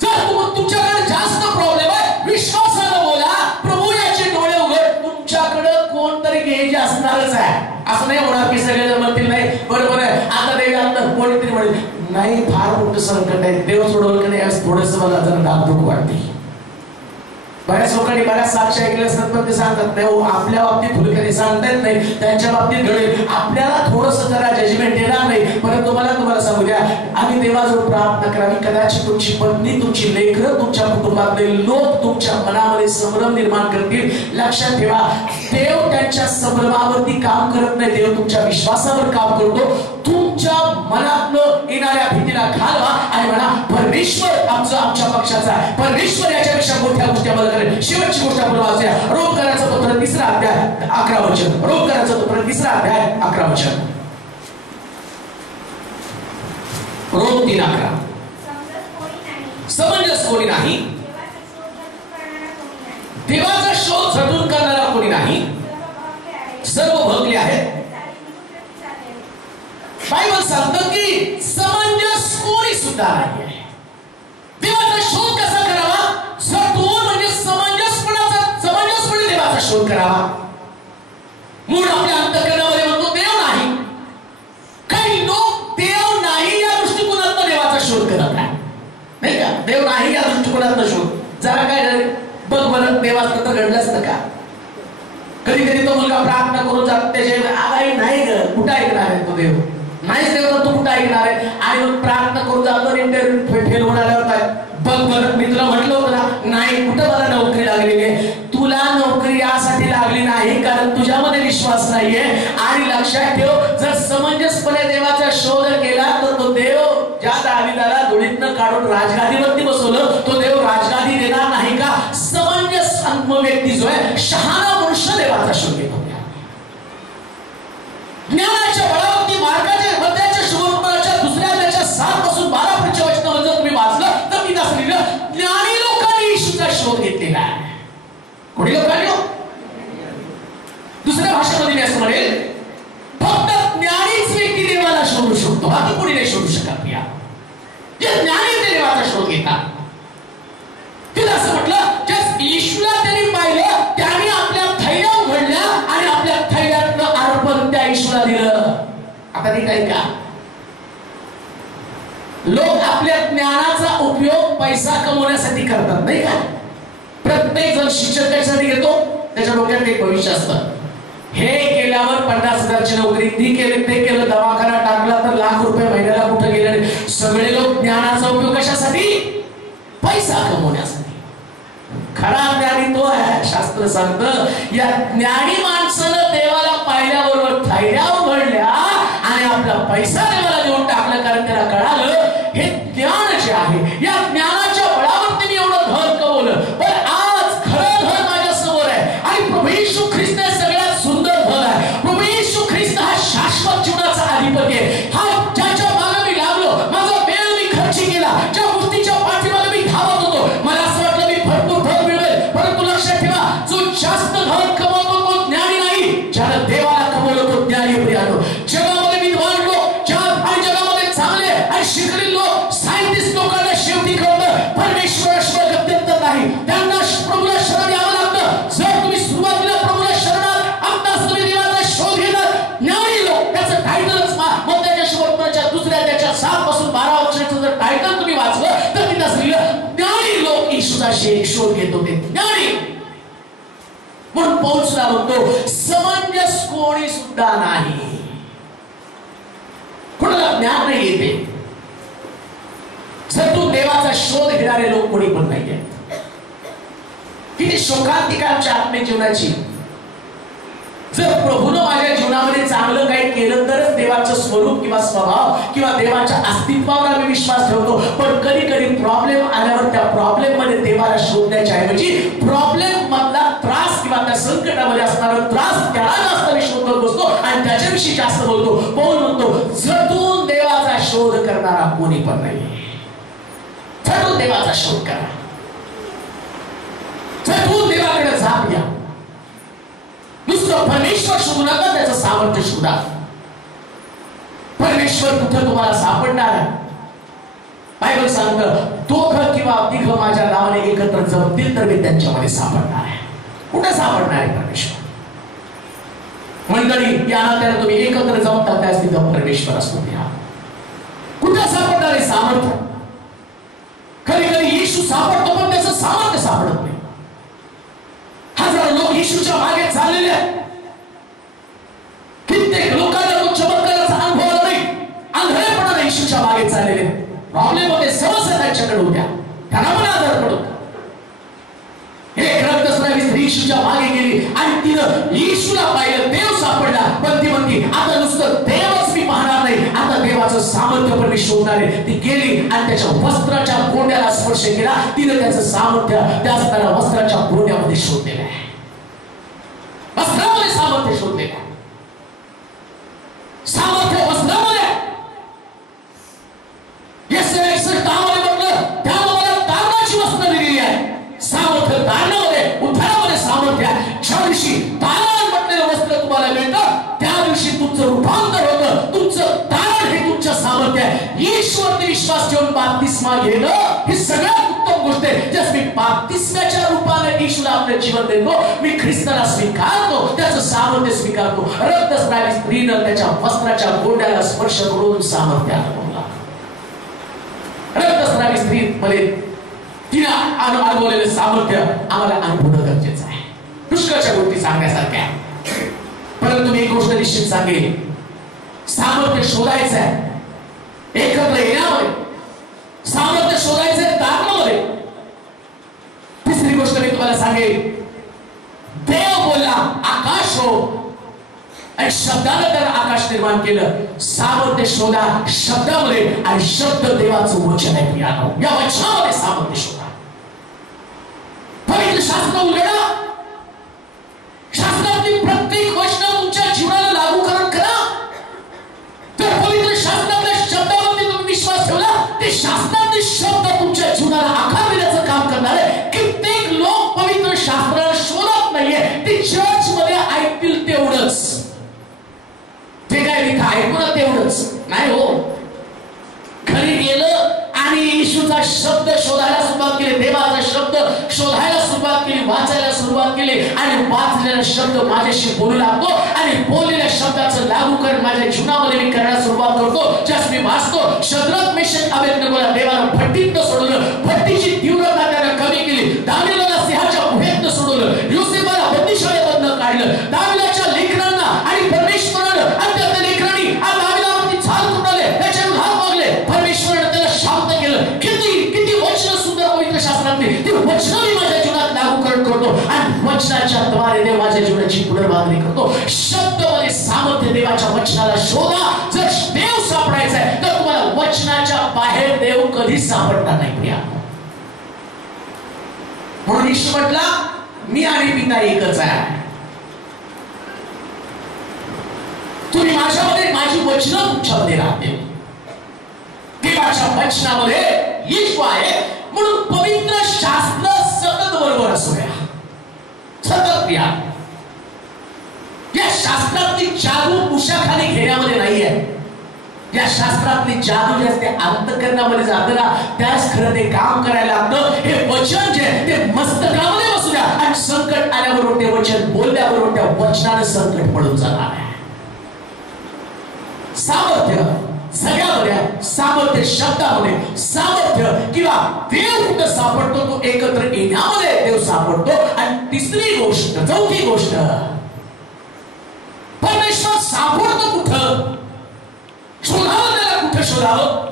जर तुमच्याकडे जास्त प्रॉब्लेम आहे, विश्वासानं बोला, प्रभू याचे डोळे उघड. तुमच्याकडे कोणतरी गेज असणारच आहे. असं नाही होणार की सगळे जण म्हणतील नाही बरोबर आहे आता देव आता कोणीतरी म्हणेल नाही फार मोठं संकट आहे, देव सोडवलं की नाही, थोडंसं मला जरा धाकधूक वाटते. बऱ्याच लोकांनी बऱ्याच साक्ष ऐकल्या असतात, पण ते सांगतात नाही हो, आपल्या बाबतीत फुलकरी सांगता येत नाही, त्यांच्या बाबतीत घडेल. आपल्याला थोडंसं जरा जजमेंट येणार नाही, परंतु तुम्हाला सांगू द्या, आम्ही देवाजवळ प्रार्थना करावी. कदाचित तुमची पत्नी, तुमची लेकरं, तुमच्या कुटुंबातले लोक तुमच्या मनामध्ये संभ्रम निर्माण करतील. लक्षात ठेवा, देव त्यांच्या संभ्रमावरती काम करत नाही, देव तुमच्या विश्वासावर काम करतो. तुमच्या मनातनं येणाऱ्या भीतीला घालवा आणि म्हणा, परमेश्वर आमच्या पक्षाचा आहे, परमेश्वर याच्यापेक्षा मोठ्या गोष्टी आम्हाला करेल. शेवटची गोष्ट आपण वाचूया, रोमकरांचं पत्र 3 अध्याय 11 वचन. रोमकरांचं पत्र 3 अध्याय 11 वचन. रोम 3:11. समंजस कोणी नाही, देवाचा शोध झटून करणारा कोणी नाही, सर्व भगले आहेत. बायबल सांगतं की समंजस कोणी सुद्धा नाही. देवाचा शोध कसा करावा? झटून म्हणजे समंजसपणे देवाचा शोध करावा. मूळ आपल्या अंतःकरणामध्ये म्हणतो देव नाही. काही लोक देव नाही या दृष्टिकोनातून देवाचा शोध करत नाही का? देव नाही या दृष्टिकोनातून शोध जरा काय बघ बरं, देवाचं तर घडलंच ना का? कधी कधी तो मुलगा प्रार्थना करून जात, त्याच्या आगाई नाही ग, कुठं ऐकणार आहे तो देव? नाहीच देव तर तू कुठं ऐकणार आहे? आणि मग प्रार्थना करून जातो, इंटरव्ह्यू फेल होऊन आल्यावर काय बघ बरं, मी तुला म्हटलं होतं ना, नाही कुठं मला नोकरी लागलेली आहे. तुला नोकरी यासाठी लागली नाही कारण तुझ्यामध्ये विश्वास नाहीये. आणि लक्षात ठेव, जर समंजसपणे देवाचा शोध केला तर तो देव ज्या दाविदाला धुळीतनं काढून राजगादीवरती बसवलं, तो देव राजगादी देणार नाही का? समंजस व्यक्ती जो आहे, शहाणा मनुष्य देवाचा शोध घेतो. ज्ञानाच्या बळावरती मार्गाच्या मध्याच्या शुभवर्तमानाच्या 2 अध्यायाच्या 7 पासून 12 पुढच्या वचनावर जर तुम्ही वाचलं तर मी असं लिहिलं, ज्ञानी लोकांनी येशूचा शोध घेतलेला आहे. कोणी लोकांनी? दुसऱ्या भाषेमध्ये मी असं म्हणेल, फक्त ज्ञानीच व्यक्ती देवाला शोधू शकतो, बाकी कोणी नाही शोधू शकत. जे ज्ञानी ते देवाचा शोध घेतात. तिला असं म्हटलं, जे येशूला त्यांनी पाहिलं त्यांनी आपल्या थैल्या उघडल्या आणि आपल्या थैल्यातलं अर्पण त्या येशूला दिलं. आता ती काय का? लोक आपल्या ज्ञानाचा उपयोग पैसा कमवण्यासाठी करतात नाही का? प्रत्येक जण शिक्षण कशासाठी घेतो? त्याच्या डोक्यात एक भविष्य असतं. हे केल्यावर 50,000ची नोकरी, ती केली, ते केलं, दवाखाना टाकला तर लाख रुपये महिन्याला कुठे गेले. सगळे लोक ज्ञानाचा उपयोग कशासाठी? पैसा कमवण्यासाठी. खरा ज्ञानी तो आहे. शास्त्र सांगतं, या ज्ञानी माणसानं देवाला पाहिल्याबरोबर थैल्या उघडल्या आणि आपला पैसा देवाला देऊन टाकला, कारण त्याला कळालं हे ज्ञान जे आहे, या ज्ञानाच्या बळावरती मी एवढं धन कमवलं. पण आज खरं धन माझ्या समोर आहे आणि प्रभू येशू ख्रिस्त सगळ्यात सुंदर धन आहे. प्रभू येशू ख्रिस्त हा शाश्वत जीवनाचा अधिपती आहे. हा ज्याच्या मागे मी लागलो, माझा वेळ मी खर्च केला, ज्या गोष्टीच्या पाठीमागे मी धावत होतो, मला असं वाटलं मी भरपूर धन मिळवेल. परंतु लक्षात ठेवा, जो जास्त धन कमवतो तो ज्ञानी नाही, ज्याला देवाला कमवलं तो ज्ञानी प्रियानो. जगामध्ये विद्वान लोक आणि जगामध्ये चांगले आणि शिकलेले लोक, सायंटिस्ट लोकांना शेवटी कळतं परमेश्वराशिवाय गत्यंतर नाही. त्यांना प्रभूला शरण यावं लागतं. जर तुम्ही सुरुवातीला प्रभूला शरणात आत्ताच तुम्ही देवाचा शोध घेतात, ज्ञानी लोक, त्याचं टायटलच मत्याच्या शुभवर्तमानाच्या 2 अध्यायाच्या 7 पासून 12 वचनाचं जर टायटल तुम्ही वाचलं तर मी असं लिहिलं, ज्ञानी लोक येशूचा शोध घेत होते. ज्ञानी म्हणून पौल सुद्धा म्हणतो, समंजस कोणी सुद्धा नाही. कोणाला ज्ञान नाही येते. जर तू देवाचा शोध घेणारे लोक कोणी पण नाही आहेत. किती शोकांतिका आमच्या आत्मिक जीवनाची. जर प्रभूनं माझ्या जीवनामध्ये चांगलं काही केलं तरच देवाचं स्वरूप किंवा स्वभाव किंवा देवाच्या अस्तित्वावर आम्ही विश्वास ठेवतो. पण कधी कधी प्रॉब्लेम आल्यावर त्या प्रॉब्लेम मध्ये देवाला शोधण्याच्या ऐवजी प्रॉब्लेम मधला त्रास किंवा त्या संकटामध्ये असणारा त्रास त्याला जास्त मी शोधत बसतो आणि त्याच्याविषयी जास्त बोलतो. पौल म्हणतो, झटून देवाचा शोध करणारा कोणी पण नाही. झटून देवाचा शोध करा. झटून देवाकडे झाप घ्या. नुसतं परमेश्वर शोधू नका, त्याचं सामर्थ्य शोधा. परमेश्वर कुठं तुम्हाला सापडणार आहे? बायबल सांगतं, दोघं किंवा तिघं माझ्या नावाने एकत्र जमतील तर मी त्यांच्यामध्ये सापडणार आहे. कुठे सापडणार आहे परमेश्वर? मंडळी, या नात्याने तुम्ही एकत्र जमता, त्याच तिथं परमेश्वर असतो. कुठे सापडणार आहे सामर्थ्य? कधी कधी येशू सापडतो पण त्याचं सामर्थ्य सापडत नाही. येशूच्या मागे चाललेले आहेत. कित्येक लोकांना तो चमत्काराचा अनुभव आला नाही, आंधळेपणाने येशूच्या मागे चाललेले. प्रॉब्लेम होते, समस्या त्यांच्याकडे होत्या, त्यांना पण आधार पडत. एक रक्तस्रावी स्त्री येशूच्या मागे गेली आणि तिनं येशूला पाहिलं, देव सापडला. पण ती म्हणती आता नुसतं देवच मी पाहणार नाही, आता देवाचं सामर्थ्य पण मी शोधणार आहे. ती गेली आणि त्याच्या वस्त्राच्या गोंड्याला स्पर्श केला. तिने त्याचं सामर्थ्य त्या वस्त्राच्या गोंड्यामध्ये शोधलेलं आहे, वस्त्रामध्ये सामर्थ्य शोधलेलं आहे. सामर्थ्य वस्त्रामध्ये. तारणाची वस्त्र दिलेली आहे. सामर्थ्य तारणामध्ये, उद्धारामध्ये सामर्थ्य. ज्या दिवशी तारण म्हटलेलं वस्त्र तुम्हाला मिळतं, त्या दिवशी तुमचं रूपांतर होतं. तुमचं तारण हे तुमचं सामर्थ्य आहे. येशूवरती विश्वास ठेवून बाप्तिस्मा घेणं ही सगळ्यात उत्तम गोष्ट आहे. जस मी बाप्तिस्म्याच्या रूपाने येशूला आपलं जीवन देतो, मी ख्रिस्ताला स्वीकारतो, त्याचं सामर्थ्य स्वीकारतो. रक्तस्रावी स्त्रीनं त्याच्या वस्त्राच्या गोंड्याला स्पर्श करून सामर्थ्य अनुभवला. रक्तस्रावी स्त्री मध्ये तिला अनुभवलेलं सामर्थ्य आम्हाला अनुभवणं गरजेचं आहे. पुष्कळच्या गोष्टी सांगण्यासारख्या, परंतु मी एक गोष्ट निश्चित सांगेन, सामर्थ्य शोधायचं आहे एकत्र येण्यामध्ये, सामर्थ्य शोधायचं आहे दाखवण्यामध्ये. तिसरी गोष्ट मी तुम्हाला सांगेन, देव बोलला आकाश हो आणि शब्दाने त्यानं आकाश निर्माण केलं. सामर्थ्य शोधा शब्दामध्ये आणि शब्द देवाचं वचन आहे. प्रियानो, या वचनामध्ये सामर्थ्य शोधा. पवित्र शास्त्र उघडा, शास्त्रातली प्रत्येक वचन तुमच्या जीवनाला लागू करा. तर पवित्र शास्त्रातल्या शब्दावरती तुम्ही विश्वास ठेवला, ते शास्त्रातले शब्द तुमच्या जीवनाला आकार देण्याचं काम करणार आहे. कित्येक लोक पवित्र शास्त्राला शोधत नाहीये, ते चर्च मध्ये ऐकतील तेवढंच, ते काय लिखा ऐकून तेवढंच नाही हो. घरी गेलं आणि येशूचा शब्द शोधायला सुरुवात केली, देवाचा शब्द शोधायला सुरुवात केली, वाचायला सुरुवात केली आणि वाचलेला शब्द माझ्याशी बोलू लागतो आणि बोललेल्या शब्दाचं लागूकरण माझ्या जीवनामध्ये मी करायला सुरुवात करतो. ज्यास मी वाचतो, शद्रक मेशक अबेदनगोला देवानं भट्टीतनं सोडवलं, भट्टीची तीव्रता त्यानं कमी केली. दानिएलला सिंहाच्या गुहेतनं सोडवलं, योसेफला बंदिशाळेमधनं काढलं. दानिएलच्या लेकरांना आणि परमेश्वरानं अत्यंत लेकरांनी दानिएलवरती छाल तुटले, त्याच्या विरोधात मागले, परमेश्वरानं त्याला शांत केलं. किती वचन सुंदर पवित्र शास्त्रातली, ती वचन मी माझ्या जीवनात लागूकरण करतो आणि वचनाच्या द्वारे देव माझ्या जीवनाची पुनर्बांधणी करतो. शब्दामध्ये सामर्थ्य, देवाच्या वचनाला शोधा. जर देव सापडायचा आहे तर तुम्हाला वचनाच्या बाहेर देव कधीच सापडणार नाही. प्रिया, म्हणून येशू म्हटला मी आणि पिता एकच आहे. तुम्ही माझ्यामध्ये, माझी वचनं तुमच्यामध्ये राहतील. देवाच्या वचनामध्ये येशू आहे. म्हणून पवित्र शास्त्र सतत बरोबर असूया, सतत प्रिया. या शास्त्रातली जादू उशाखाली घेण्यामध्ये नाही आहे. या शास्त्रातली जादू जे असते अंतःकरणामध्ये जातं ना, त्याच खरं ते काम करायला लागतं. हे वचन जे ते मस्तकामध्ये बसू द्या आणि संकट आल्याबरोबर ते वचन बोलल्याबरोबर त्या वचनाने संकट पडून जाणार आहे. सामर्थ्य सगळ्यामध्ये, सामर्थ्य शब्दामध्ये, सामर्थ्य किंवा देव कुठं सापडतो, तो एकत्र येण्यामध्ये देव सापडतो. आणि तिसरी गोष्ट, चौथी गोष्ट, परमेश्वर सापडतो कुठं, शोधावं त्याला कुठं शोधावं.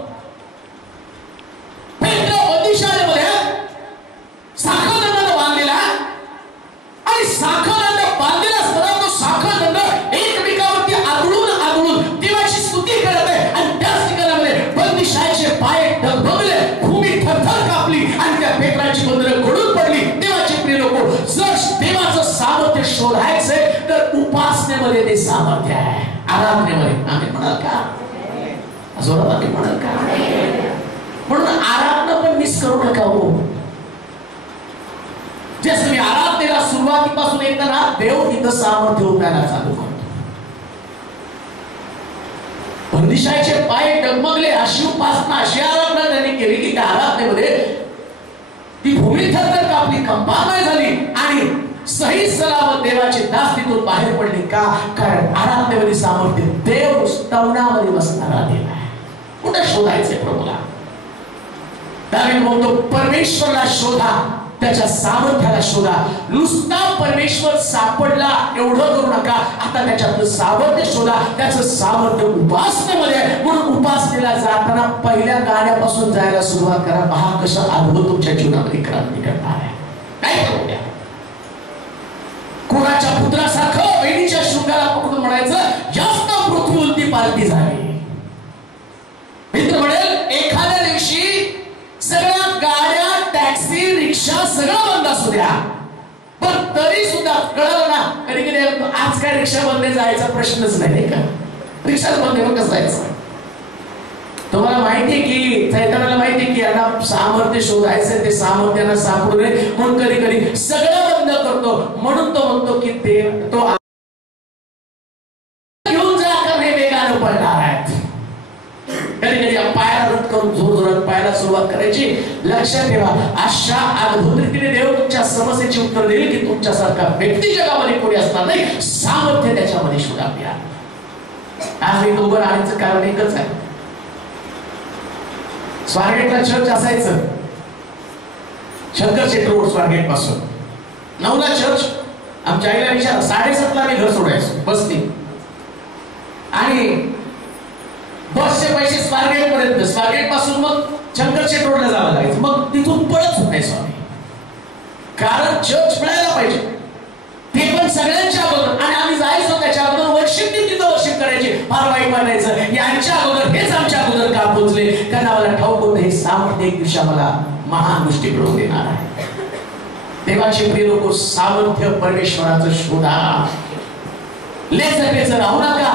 बंदिशाळेमध्ये साखळदंडाने बांधलेला आणि साखळदंड बांधलेला असताना तो साखळदंड एकमेकावरती आदळून देवाची स्तुती करत आहे. आणि त्याच ठिकाणामध्ये बंदिशाळेचे पाय डगमगले, भूमी थरथर कापली आणि त्या पेत्राची बंधनं घडून पडली. देवाचे प्रिय लोक, जर देवाचं सामर्थ्य शोधायचंय तर उपासनेमध्ये ते सामर्थ्य आहे, आराधनेमध्ये. आम्ही म्हणाल का? जोरात आम्ही म्हणाल का? म्हणून आराधना पण मिस करू नका हो. जसं मी आराधनेला सुरुवातीपासून एकदा ना, देव तिथं सामर्थ्य उभ्याला चालू करतो. बंदिशाचे पाय डगमगले, अशी उपासना, अशी आराधना त्यांनी केली की त्या आराधनेमध्ये ती भूमी थरथर कापली, कंपाने झाली आणि सही सलामत देवाचे दास तिथून बाहेर पडले. का? कारण आराधनेमध्ये सामर्थ्य देव स्तवनामध्ये बसणारा देव आहे. कुठे शोधायचे प्रभूला? दावीद म्हणतो परमेश्वरला शोधा, त्याच्या सामर्थ्याला शोधा. नुसता परमेश्वर सापडला एवढं करू नका, आता त्याच्यातलं सामर्थ्य शोधा. त्याचं सामर्थ्य उपासनेमध्ये आहे, म्हणून उपासनेला जाताना पहिल्या गाण्यापासून जायला सुरुवात करा. पहा कसं अद्भुत तुमच्या जीवनामध्ये क्रांती करणार आहे. काय करू द्या, कोणाच्या पुत्रासारखं वेणीच्या शृंगाला पकडून म्हणायचं, जास्त पृथ्वीवरती पालटी झाली. मित्र म्हणेल एखाद्या दिवशी सगळ्या गाड्या, टॅक्सी, रिक्षा सगळं बंद असू द्या, पण तरी सुद्धा कळलं ना, कधी कधी आज काय रिक्षा बंद जायचा प्रश्नच नाही का. रिक्षा बंद मग कसं जायचं. तुम्हाला माहितीये की चैतन्याला माहितीये की यांना सामर्थ्य शोधायचं, ते सामर्थ्याला सापडू नये म्हणून कधी कधी सगळं बंद करतो. म्हणून तो म्हणतो की ते तो घेऊन जा, कारण हे वेगानं पडणार आहेत. कधी कधी पायाला रट करून जोर जोरात पायाला सुरुवात करायची. लक्षात ठेवा, अशा अद्भुत रीतीने देव तुमच्या समस्येची उत्तर देईल की तुमच्यासारखा व्यक्ती जगामध्ये कोणी असणार नाही. सामर्थ्य त्याच्यामध्ये शोधा. आज मी उभं राहण्याचं कारण एकच आहे. स्वारगेटला चर्च असायचं, शंकर शेट रोड स्वारगेट पासून 9ला चर्च. आमच्या आईला विचार 7:30ला मी घर सोडायचो बसने, आणि बसचे पैसे स्वारगेट पर्यंत, स्वारगेट पासून मग शंकर शेट रोडला जावं लागायचं. मग तिथून पळत सुटायचो आम्ही, कारण चर्च मिळायला पाहिजे. ते पण सगळ्यांच्या अगोदर, आणि आम्ही जायचो त्याच्या अगोदर वर्षिप तिथं वर्षिप करायचे. फार वाईट म्हणायचं, यांच्या अगोदर हेच आमच्या अगोदर का पोहोचले, कारण आम्हाला ठाऊक होतं हे सामर्थ्य एक दिवशी आम्हाला महान गोष्टी मिळवून देणार आहे. देवाचे प्रिय लोक, सामर्थ्य परमेश्वराचं शोधा. लेचपेचं राहू नका.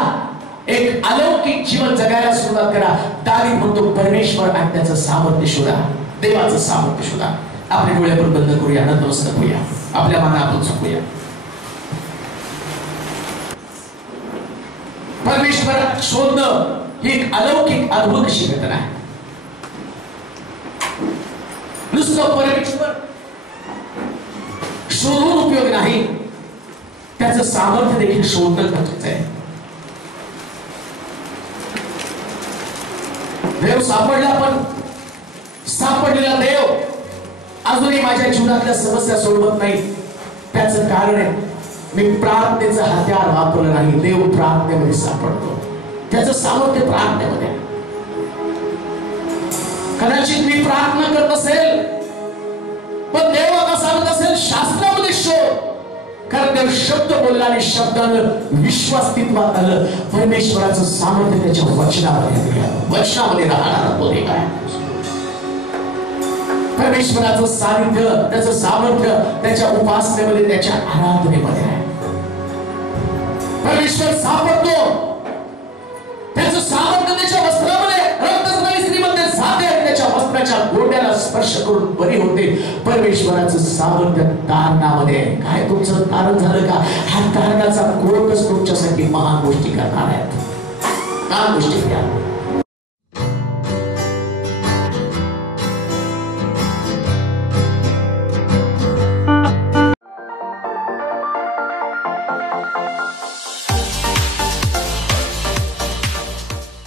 एक अलौकिक जीवन जगायला सुरुवात करा. दावीद म्हणतो परमेश्वर आणि त्याचं सामर्थ्य शोधा, देवाचं सामर्थ्य शोधा. आपले डोळे पण बंद करूया, नतमस्तक होऊया, आपल्या मनात आपण झोपूया. परमेश्वर शोधणं ही एक अलौकिक अद्भुत अशी घटना आहे. नुसतं परमेश्वर शोधून उपयोग नाही, त्याचं सामर्थ्य देखील शोधणं गरजेचं आहे. देव सापडला, पण सापडलेला देव अजूनही माझ्या जीवनातल्या समस्या सोडवत नाही. त्याचं कारण आहे मी प्रार्थनेचं हत्यार वापरलं नाही. देव प्रार्थनेमध्ये सापडतो, त्याचं सामर्थ्य प्रार्थनेमध्ये. कदाचित मी प्रार्थना करत असेल, पण देव आता सांगत असेल शास्त्रामध्ये शोध, कारण देव शब्द बोलला आणि शब्दानं विश्वास्तित्वात आलं. परमेश्वराचं सामर्थ्य त्याच्या वचनामध्ये, वचनामध्ये राहणारा तो एक आहे. परमेश्वराचं सानिध्य, त्याचं सामर्थ्य त्याच्या उपासनेमध्ये, त्याच्या आराधनेमध्ये आहे. परमेश्वर सापडतो, त्याचं सामर्थ्य त्याच्या वस्त्रामध्ये, रक्तस्नायू स्त्रीमध्ये जाते, त्याच्या वस्त्राच्या गोंड्याला स्पर्श करून बरी होते. परमेश्वराचं सामर्थ्य तारणामध्ये. काय तुमचं तारण झालं का? हा तारणाचा कोणच तुमच्यासाठी महान गोष्टी करणार आहेत. महान गोष्टी